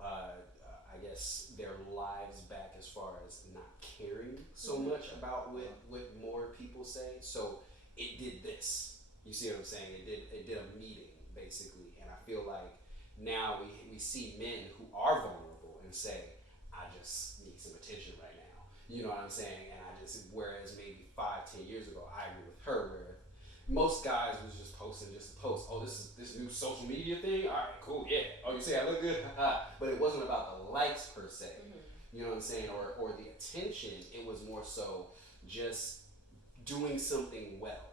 I guess, their lives back as far as not caring so much about what more people say. So it did this. You see what I'm saying? It did a meeting basically, and I feel like now we see men who are vulnerable and say, I just need some attention right now. You know what I'm saying? And whereas maybe 5-10 years ago, I agree with her where most guys was just posting just to post. Oh, this new social media thing? All right, cool, yeah. Oh, you say I look good? But it wasn't about the likes per se. You know what I'm saying? Or the attention. It was more so just doing something well.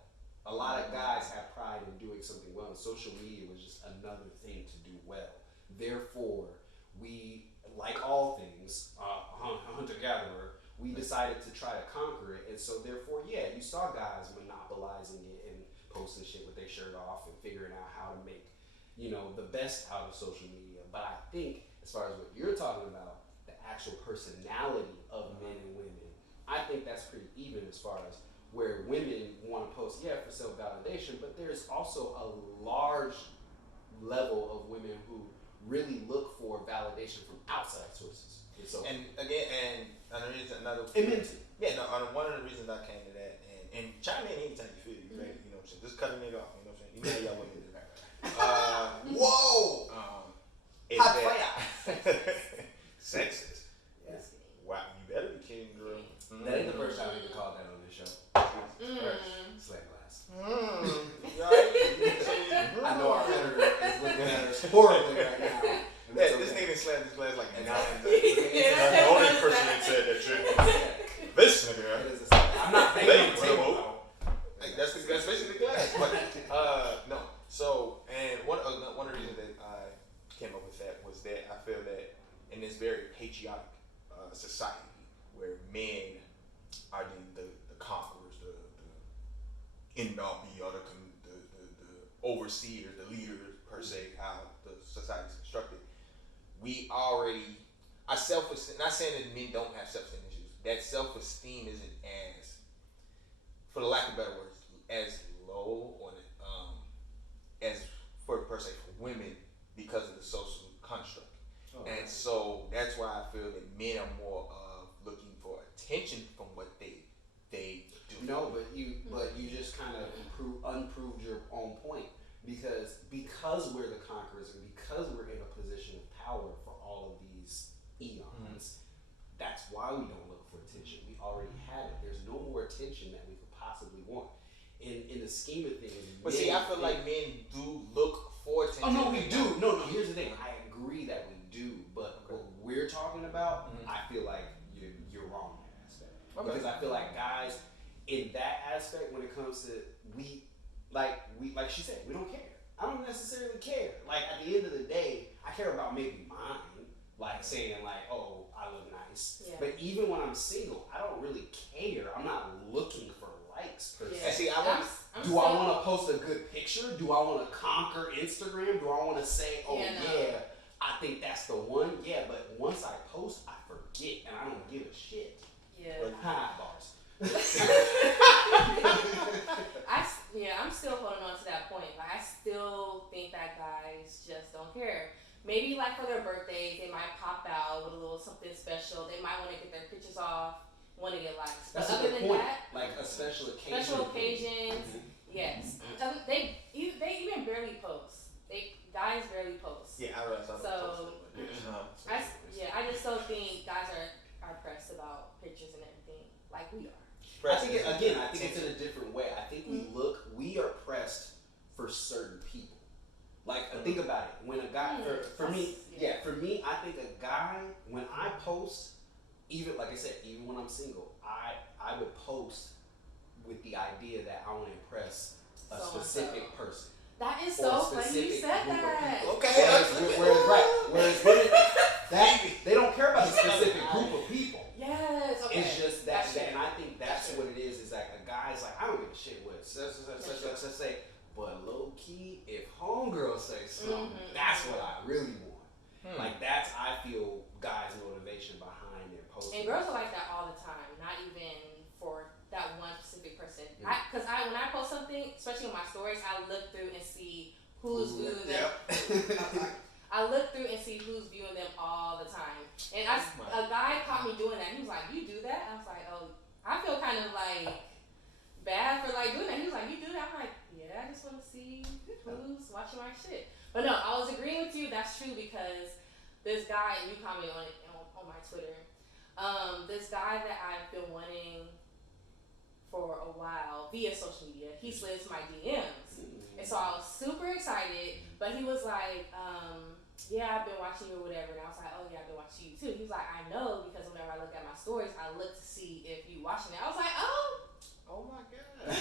A lot of guys have pride in doing something well, and social media was just another thing to do well. Therefore, we, like all things, hunter-gatherer, we decided to try to conquer it, and so therefore, yeah, you saw guys monopolizing it and posting shit with their shirt off and figuring out how to make, the best out of social media. But I think, as far as what you're talking about, the actual personality of men and women, I think that's pretty even as far as where women want to post, for self-validation, but there's also a large level of women who really look for validation from outside sources. And again, and the reason another. And men too. Yeah, no. One of the reasons I came to that, and chime in anytime you feel you ready. You know what I'm saying? Just cut a nigga off. You know what I'm saying? You know how y'all women do that. Whoa! Hot fire. Sexist. Yeah. Wow, you better be kidding, girl. That ain't the first time we can call that on this show. Slam glass. I know our editor is looking at us horribly right now. This nigga slammed this glass like 9 times. The only person that said that shit. This nigga. I'm not paying attention. That's basically the glass. But no. So, and one of the reasons that I came up with that was that I feel that in this very patriotic society where men are the conquerors, the end all be all, the overseers, the leaders per se, how the society is constructed. We already, our self-esteem, not saying that men don't have self-esteem issues, that self-esteem isn't as, for the lack of better words, as low or as for per se for women because of the social construct. And so that's why I feel that men are more looking for attention from what they do. No, but you just kind of unproved your own point because we're the conquerors and because we're in a position of power for all of these eons. That's why we don't look for attention. We already have it. There's no more attention that we could possibly want. In the scheme of things, but see, I feel like men do look for attention. Oh no, we do. No. Here's the thing. I agree that we do, but what we're talking about, I feel like you're wrong in that aspect. Because I feel like guys in that aspect, when it comes to we like she said, we don't care. I don't necessarily care. Like at the end of the day, I care about maybe mine, like saying like, oh, I look nice. Yeah. But even when I'm single, I don't really care. I'm not looking for likes per se. See, do I want to post a good picture? Do I want to conquer Instagram? Do I want to say, oh I think that's the one? Yeah, but once I post, I forget and I don't give a shit. Yeah. Bars. I'm still holding on to that point. Like, I still think that guys just don't care. Maybe like for their birthdays, they might pop out with a little something special. They might want to get their pictures off, want to get likes. That's but a good point. Like a special occasion. Special occasions, yes. They even barely post. Guys barely post. Yeah, I realize. I just don't think guys are pressed about pictures and everything like we are. I think it's in a different way. I think we are pressed for certain people. Like think about it. When a guy for me, I think a guy, when I post, even like I said, even when I'm single, I would post with the idea that I want to impress a specific person. That is so funny you said that. Okay. Whereas women, they don't care about a specific group of people. Yes. Okay. It's just that, and I think that's what it is. Is like a guy's like, I don't give a shit what such say, but low key, if homegirl say something, that's what I really want. Like that's I feel guys' motivation behind their posting. And girls are like that all the time. Not even for that one specific person. Because when I post something, especially on my stories, I look through and see who's viewing them. I look through and see who's viewing them all the time. And a guy caught me doing that. He was like, "You do that?" I was like, "Oh, I feel kind of like bad for like doing that." He was like, "You do that?" I'm like, "Yeah, I just want to see who's watching my shit." But no, I was agreeing with you. That's true because this guy, and you commented on it on my Twitter. This guy that I've been wanting for a while via social media, he slides my DMs. And so I was super excited, but he was like, "Yeah, I've been watching you or whatever." And I was like, "Oh yeah, I've been watching you too." He was like, "I know because whenever I look at my stories, I look to see if you watching it." I was like, Oh my god.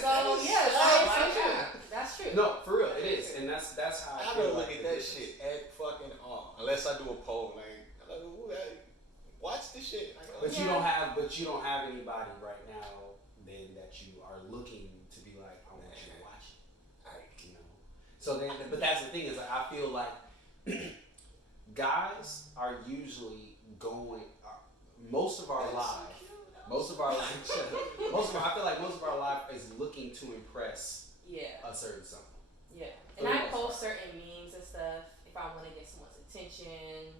So yeah, that's true. That's true. No, for real, it is, and that's how I don't look at that shit at fucking all, unless I do a poll like, watch this shit. But you don't have anybody right now then that you are looking to be like, I want you to watch it. You know. So then, but that's the thing is like, I feel like guys are usually going. Most of our life, I feel like most of our life is looking to impress a certain someone. Yeah, and I post certain memes and stuff if I want to get someone's attention.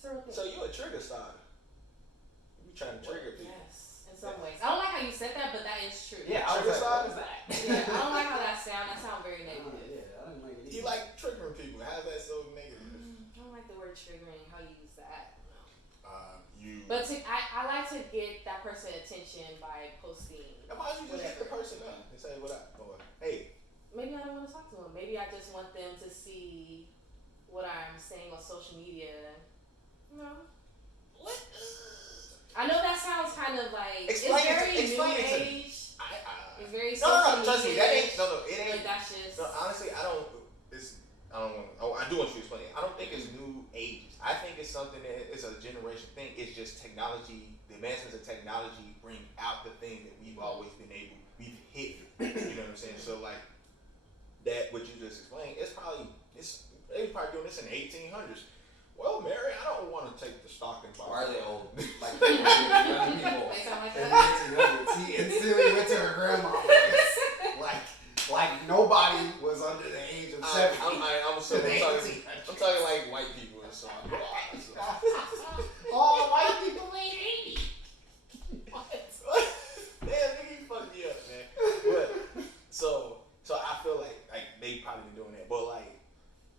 So you're a trigger starter. You trying to trigger people? Yes, in some ways. I don't like how you said that, but that is true. Yeah, I was like, what is that? Yeah, I don't like how that sounds. That sounds very negative. Yeah, I didn't like it. You like triggering people. How's that so negative? I don't like the word triggering. How you use that? But I like to get that person attention by posting. Why don't you just hit the person up and say what up? Or hey. Maybe I don't want to talk to them. Maybe I just want them to see what I'm saying on social media. No. What? I know that sounds kind of like explain it's very it to new age. It's very no, trust me, that ain't it ain't. Like that's just honestly, I do want you to explain it. I don't think it's new age. I think it's something that it's a generation thing. It's just technology. The advancements of technology bring out the thing that we've always been we've hidden. You know what I'm saying? So like that, what you just explained, they were probably doing this in the 1800s. Well, Mary, I don't want to take the stock and Why are they old? Like young people. They sound like that. He instantly went to her grandma. Like nobody was under the age of 70. I'm talking like white people and so on. All white people ain't 80. What? Damn, nigga, you fucked me up, man. But so I feel like they probably been doing that. But like,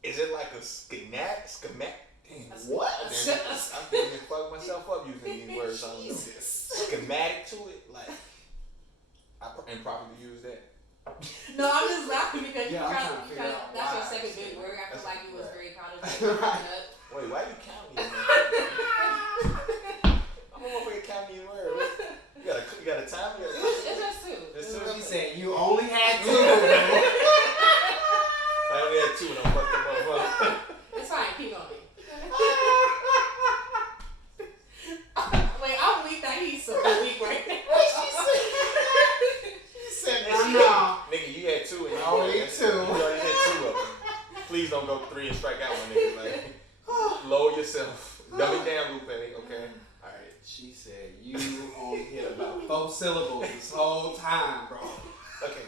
is it like a schematic? Damn, what? I'm getting fuck myself up using these words. I don't know. Schematic to it, like I improperly use that. No, I'm just laughing because that's your second big word. I feel like you was very proud of it. Wait, why you count me? I'm a motherfucker counting your word. You got a time? It's just two. It's two. She said you only had 2. I only had 2 and I'm fucking motherfucker. It's fine. Keep going. Wait, I'm weak that he's super weak right now. No. Nigga, you had 2 and you only 2. You already had 2 of them. Please don't go 3 and strike out one nigga. Like, lower yourself. Dumb it down, Lupe. Okay. All right. She said you only hit about 4 syllables this whole time, bro. Okay.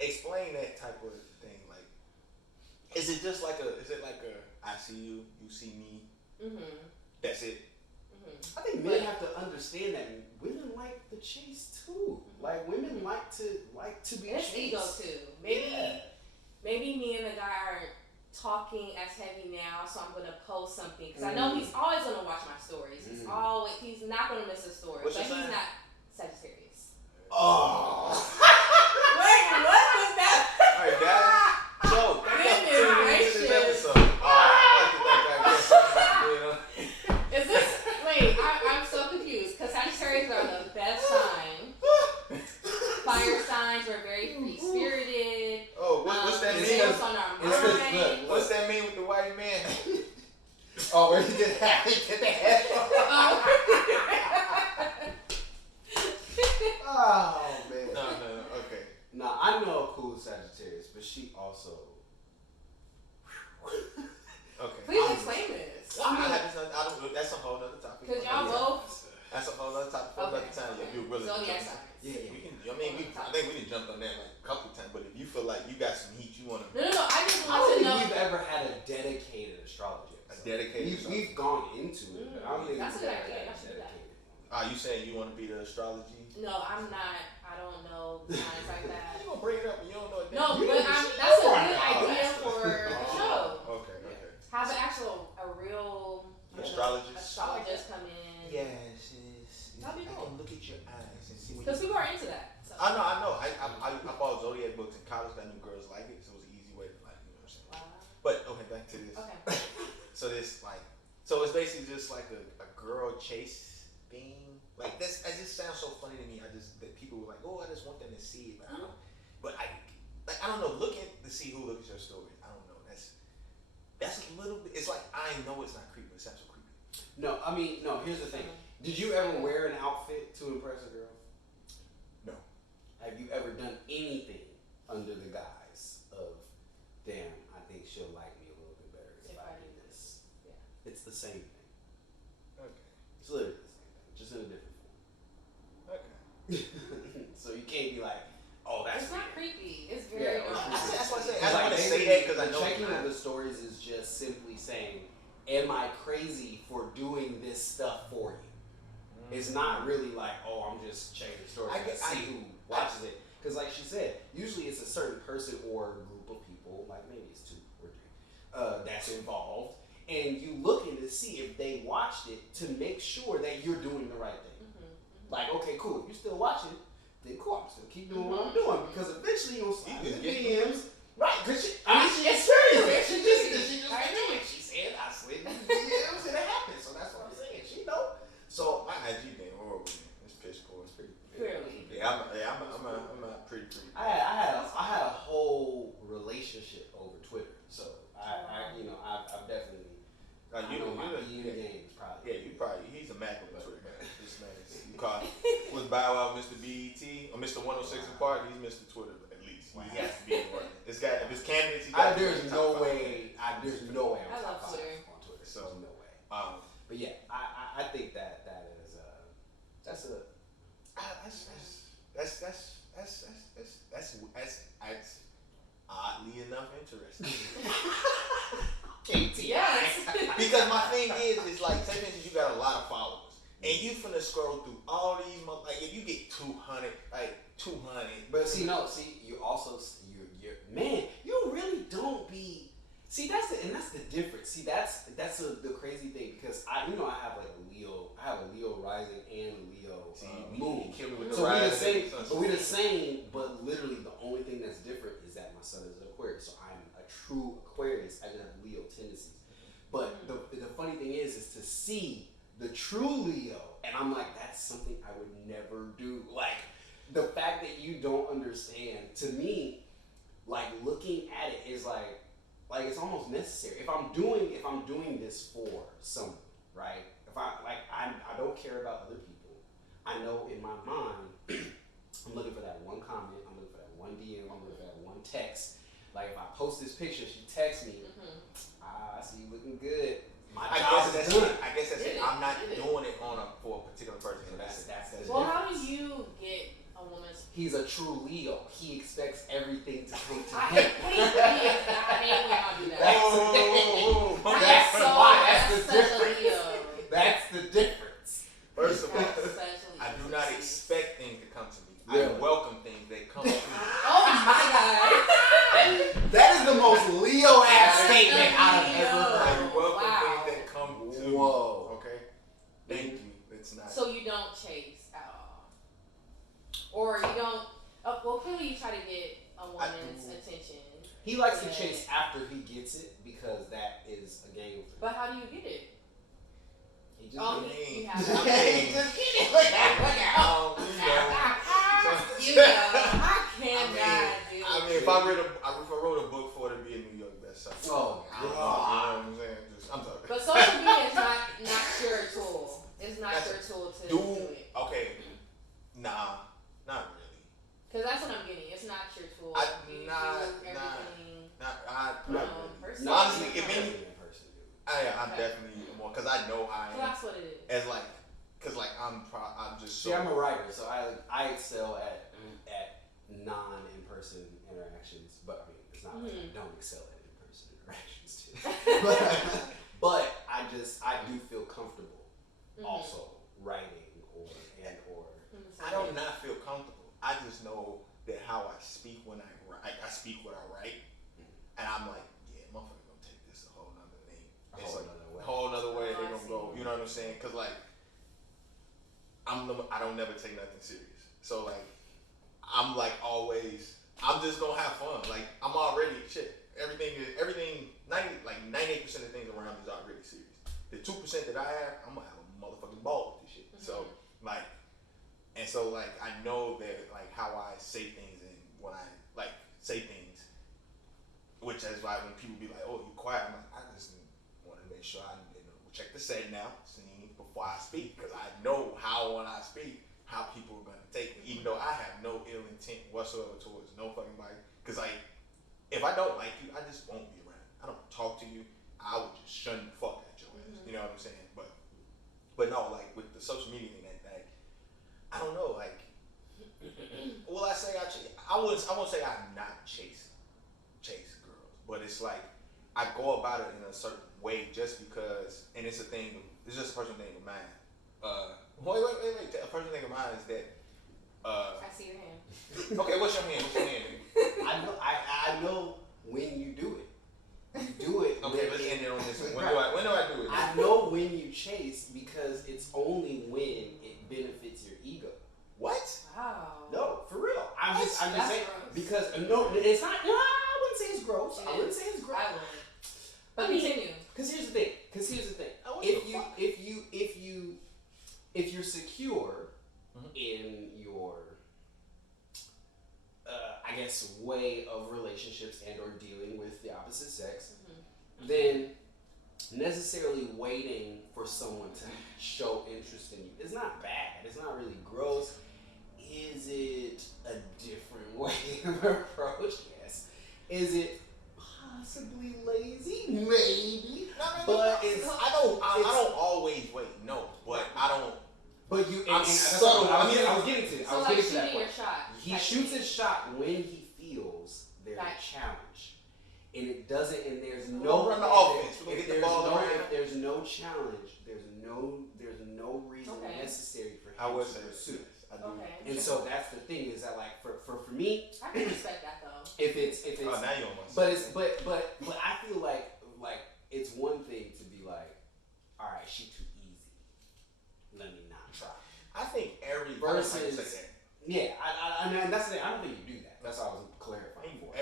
Explain that type of thing. Like, is it like a I see you, you see me? Mm-hmm. That's it. I think men have to understand that women like the chase too. Like women like to be it's chased. ego too. Maybe me and the guy aren't talking as heavy now, so I'm gonna post something because I know he's always gonna watch my stories. He's not gonna miss a story. What's but your he's sign? not Sagittarius. Oh. Wait, what was that? All right, guys. So, Goodness this gracious. episode. Is this? Wait, I'm so confused because Sagittarius are the best sign. Fire signs are very free spirited. Oh, what's that mean? What's that mean with the white man? Oh, where he get the head? Oh man. No, okay. Nah, I know a cool Sagittarius, but she also. Okay. Please gone into it, but I don't think That's it's a good that idea. Y'all should do that. Are you saying you want to be the astrology? No, I'm not. I don't know signs like that. You gonna bring it up and you don't know it? No, You but know, that's a right good now. idea for the show. Okay. Have a real Astrologist. astrologist come in. Yes. That'd be I cool. can look at your eyes and see what. Because people are into that. So. I know. I bought zodiac books in college. I knew girls like it, so it was an easy way to like, you know what I'm saying. Wow. But okay, back to this. Okay. So it's basically just like a girl chase thing. Like that just sounds so funny to me. That people were like, oh, I just want them to see it, but I don't know. Look to see who looks at your stories. I don't know. That's a little bit. It's like I know it's not creepy. It sounds so creepy. No, I mean, no. Here's the thing. Did you ever wear an outfit to impress a girl? No. Have you ever done anything under the guise of, damn, I think she'll like me a little bit better if I do this? Yeah. It's the same thing. Okay. It's literally the same thing, just in a different form. Okay. So you can't be like, oh, that's It's not creepy. It's very normal. That's what I say. It's I like want to say that because I the know. checking of the stories is just simply saying, am I crazy for doing this stuff for you? It's not really like, oh, I'm just checking the stories to see who watches it. Because like she said, usually it's a certain person or group of people, like maybe it's 2 or 3, that's involved. And you looking to see if they watched it to make sure that you're doing the right thing. Like, okay, cool. If you're still watching, then cool. I'm still keep doing what I'm doing because eventually you'll slide in the DMs. Right? Because she experienced it. She just knew it. She said, I slid in the DMs and it happened. So that's what I'm saying. She know. So my IG game horrible. It's piss poor. It's pretty. Clearly. Yeah, I'm a pretty. I had a whole relationship over Twitter. So I've definitely. My DM game is probably. Yeah, he's a Mac on Twitter, man. This man is. You call was Bow Wow Mr. BET or Mr. 106 in Park? He's Mr. Twitter at least. He has to be in one. It's got if it's candidates. There's no way. There's no way. I love Twitter. On Twitter. So there's no way. But yeah, I think that is that's oddly enough interesting. KT. Yes. Because my thing is like, say for instance, you got a lot of followers, and you finna scroll through all these, like if you get 200, like 200. But you also you're man, you really don't be. See, that's the difference. See, that's the crazy thing because I have like a Leo rising and a Leo moon. So we're the same, but literally the only thing that's different is that my son is an Aquarius, so I'm a true Aquarius. I just have Leo tendencies. But the funny thing is to see the true Leo, and I'm like, that's something I would never do. Like the fact that you don't understand, to me, like looking at it is like it's almost necessary. If I'm doing this for someone, right? If I don't care about other people. I know in my mind, I'm looking for that one comment. I'm looking for that one DM. I'm looking for that one text. Like if I post this picture, she texts me. I see you looking good. I guess that's it. I'm not doing it for a particular person. So that's well, how do you get a woman's? He's a true Leo. He expects everything to come to I him. hate when y'all do that. That's the such a difference. Leo. That's the difference. First of all, That's such a I do Leo. not expect things to come to me. Really? I welcome things that come to me. Oh my god. That is the most Leo ass statement I've Leo. ever heard. I welcome Wow. things that come to me. Whoa. Okay? Thank you. It's not. So you don't chase at all, or you don't. Well, clearly you try to get a woman's attention. He likes to chase after he gets it because that is a game. But how do you get it? He just You have He to. just get it. Look out. I cannot do it. I mean, if I wrote a book for it, it'd be a New York bestseller. Oh, you know what I'm saying? I'm sorry. But social media is not your tool. It's not your tool to do it. Okay. Nah, not really. Because that's what I'm getting. It's not your tool. Not really. Honestly, if in any, person, dude. I'm definitely more because I know how I So am. that's what it is. As like, cause like I'm just so. See, I'm a writer, so I excel at non-in-person interactions. But I mean, it's not like I don't excel at in-person interactions too. But I I do feel comfortable also writing or. I don't not feel comfortable. I just know that how I speak when I write, I speak what I write, and I'm like, yeah, motherfucker gonna take this a whole nother thing. It's like a whole nother way. They're gonna go. You know what I'm saying? Cause like, I don't never take nothing serious. So like, I'm like always. I'm just gonna have fun. Like I'm already shit. Everything 98% of things around me is already serious. The 2% that I have, I'm gonna have a motherfucking ball with this shit. So like. And so, like, I know that, like, how I say things and when I, like, say things, which is why when people be like, oh, you quiet, I'm like, I just want to make sure I check the set now, before I speak, because I know how when I speak, how people are going to take me, even though I have no ill intent whatsoever towards no fucking body. Because, like, if I don't like you, I just won't be around. I don't talk to you. I would just shun the fuck out your ass. You know what I'm saying? But no, like, with the social media thing, I don't know, like, will I say I won't say I not chase girls, but it's like, I go about it in a certain way just because, and it's just a personal thing of mine. Wait, a personal thing of mine is that, I see your hand. Okay, what's your hand? I know when you do it. You do it. Okay, let's end it on this one. When do I do it? I know when you chase because it's only when it benefits your ego. What? Wow. No, for real. I'm just saying because no, it's not. No, I wouldn't say it's gross. I wouldn't say it's gross. I wouldn't. But continue. Because here's the thing. If you're secure in your I guess way of relationships and or dealing with the opposite sex, then necessarily waiting for someone to show interest in you is not bad. It's not really gross. Is it a different way of approach? Yes. Is it possibly lazy? Maybe. But I don't always wait. No, but I don't. But you. I'm subtle. I was getting to. So like shooting your shot. He shoots his shot when he feels there's a challenge, and it doesn't. And there's no run the offense. If there's no challenge, there's no reason necessary for him to pursue. Okay. And so that's the thing is that like for me, I can respect that though. If it's now you almost. But I feel like it's one thing to be like, all right, she too easy. Let me not try. I think every versus yeah, I mean that's the thing. I don't think you do that. That's what I was clarifying for.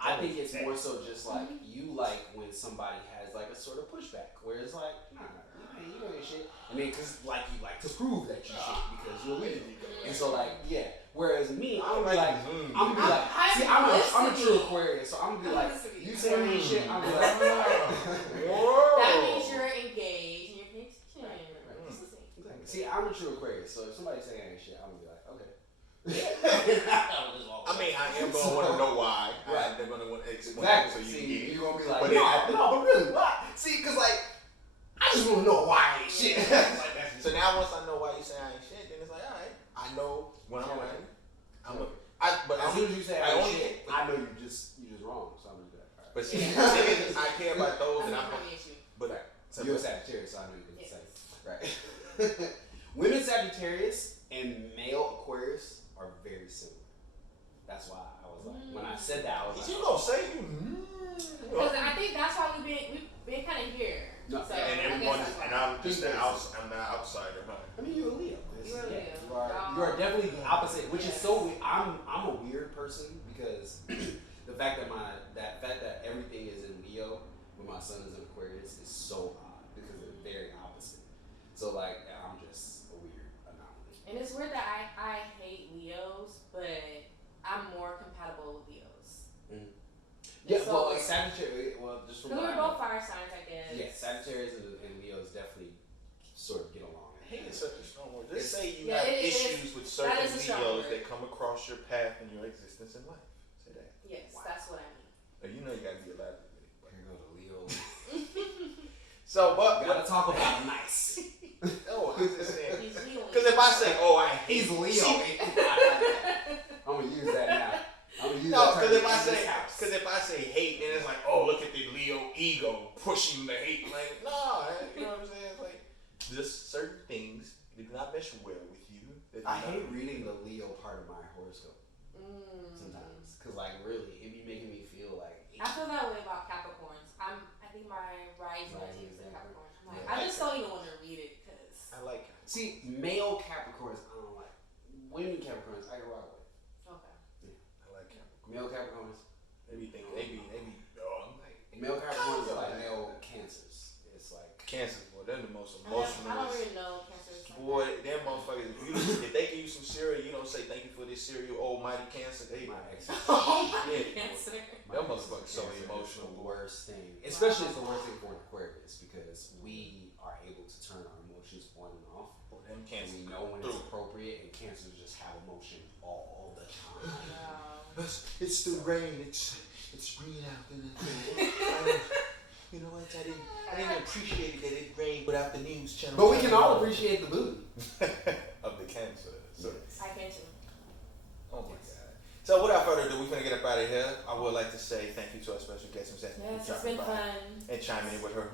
I think it's more so just like you like when somebody has like a sort of pushback where it's like, nah, you know your shit. And then cause like you like to prove that you shit because you're with me. And so like, yeah. Whereas me, I'm gonna be like, see, I'm a true Aquarius, so I'm gonna be like, you say I ain't shit, I'm gonna be like, that means you're engaged and you're paying attention. See, I'm a true Aquarius, so if somebody say I ain't shit, I'm gonna be like, okay. I mean, I am gonna want to know why. Right. They're gonna want to explain. Exactly. So you're gonna be like, but no, but really, why? See, cause like, I just want to know why I ain't shit. So now once I know why you say I ain't shit, then it's like, all right, I know when I'm around you. But as soon as you say I ain't shit, I know you're just wrong. So I'm gonna be like, all right. But see, I care about those, and I'm. But you're a Sagittarius, so I know you're the same. Right. Women Sagittarius and male Aquarius are very similar. That's why I was like, when I said that, I was like, you gonna say because I think that's why we've been kind of here. No, so and everyone, and I'm just I'm the outsider, huh? I mean, you're a Leo. You're a Leo. You are definitely the opposite, which is so weird. I'm a weird person because the fact that everything is in Leo when my son is in Aquarius is so odd because they're very opposite. So like, I'm just a weird anomaly. And it's weird that I hate Leos, but I'm more compatible with Leos. Yeah, so well, Sagittarius, just from we're both fire signs, I guess. Yeah, Sagittarius and Leos definitely sort of get along. Hate is such a strong word. Just say you have issues with certain Leos that come across your path in your existence in life. Say that. Yes, that's what I mean. But you know you gotta be alive with it. Here go the Leo. So, but we gotta talk about nice. Oh, I was just saying. He's Leo. Because if I say, oh, I hate he's Leo. I'm gonna use that now. No, because if I say hate, then it's like, oh, look at the Leo ego. Leo pushing the hate. Like, nah, you know what I'm saying? Like, just certain things do not mesh well with you. I hate reading the Leo part of my horoscope sometimes, cause like really, it be making me feel like. I feel that way about Capricorns. I think my rising is in Capricorn. I just don't even want to read it because I like. See, male Capricorns, I don't like. Women Capricorns, I can rock with. Okay. Yeah, I like Capricorn. Male Capricorns. They be. I'm like male Capricorns are like male Cancers. It's like Cancer, boy. They're the most emotional. I don't really know Cancer. Boy, them motherfuckers. If they give you some cereal, you don't say thank you for this cereal, almighty Cancer. They my ex. Cancer. Them motherfuckers so emotional. The worst thing, especially it's the worst thing for an Aquarius because we are able to turn our emotions on and off. Them Cancer. We know when it's appropriate, and Cancers just have emotion all the time. Wow. It's the rain. It's raining out there. You know what? I didn't appreciate it that it rained without the news channel. But we can all appreciate the booty of the Cancer. So. I can too. Oh my God. So without further ado, we're gonna get up out of here. I would like to say thank you to our special guest, Ms. Anthony. Yes, it's been fun. And chiming in with her,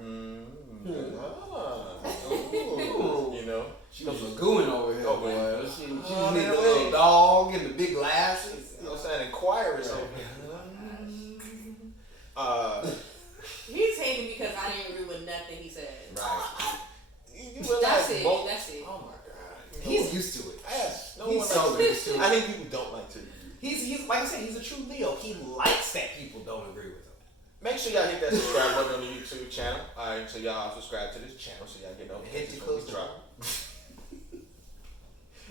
you know. She was lagoon over here, boy. She need the wait. little dog and the big glasses. You know what I'm saying? Inquirers over here. He's hating because I didn't agree with nothing he said. Right. You realize That's it. That's it. Oh my God. He's used to it. Yes. No He's one so likes used to it. I think people don't like to. He's like I said, he's a true Leo. He likes that people don't agree with him. Make sure y'all hit that subscribe button on the YouTube channel. Alright, so y'all subscribe to this channel so y'all get notifications when we drop.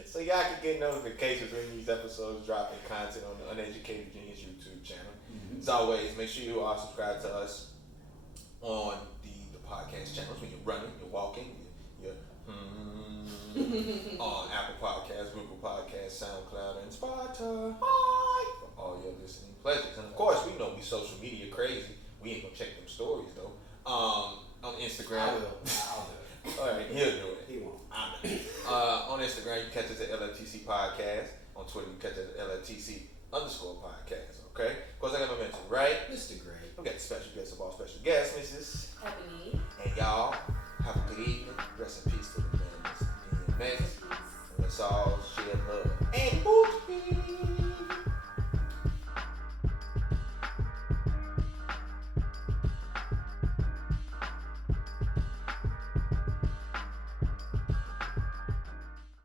So y'all can get notifications when these episodes drop and content on the Uneducated Genius YouTube channel. As always, make sure you are subscribed to us on the podcast channels when you're running, you're walking, you're on Apple Podcasts, Google Podcasts, SoundCloud, and Spotify for all your listening pleasures. And of course, we know we social media crazy. We ain't gonna check them stories though. On Instagram, I will. I'll do it. All right, he'll do it. He won't. On Instagram, you catch us at LFTC Podcast. On Twitter, you catch us at LFTC_podcast. Okay? Of course, I got my mention, right? Mr. Gray. We got the special guest of all special guests, Mrs. Ebony. And y'all, have a good evening. Rest in peace to the families in your mess. And let's all share love. And booty.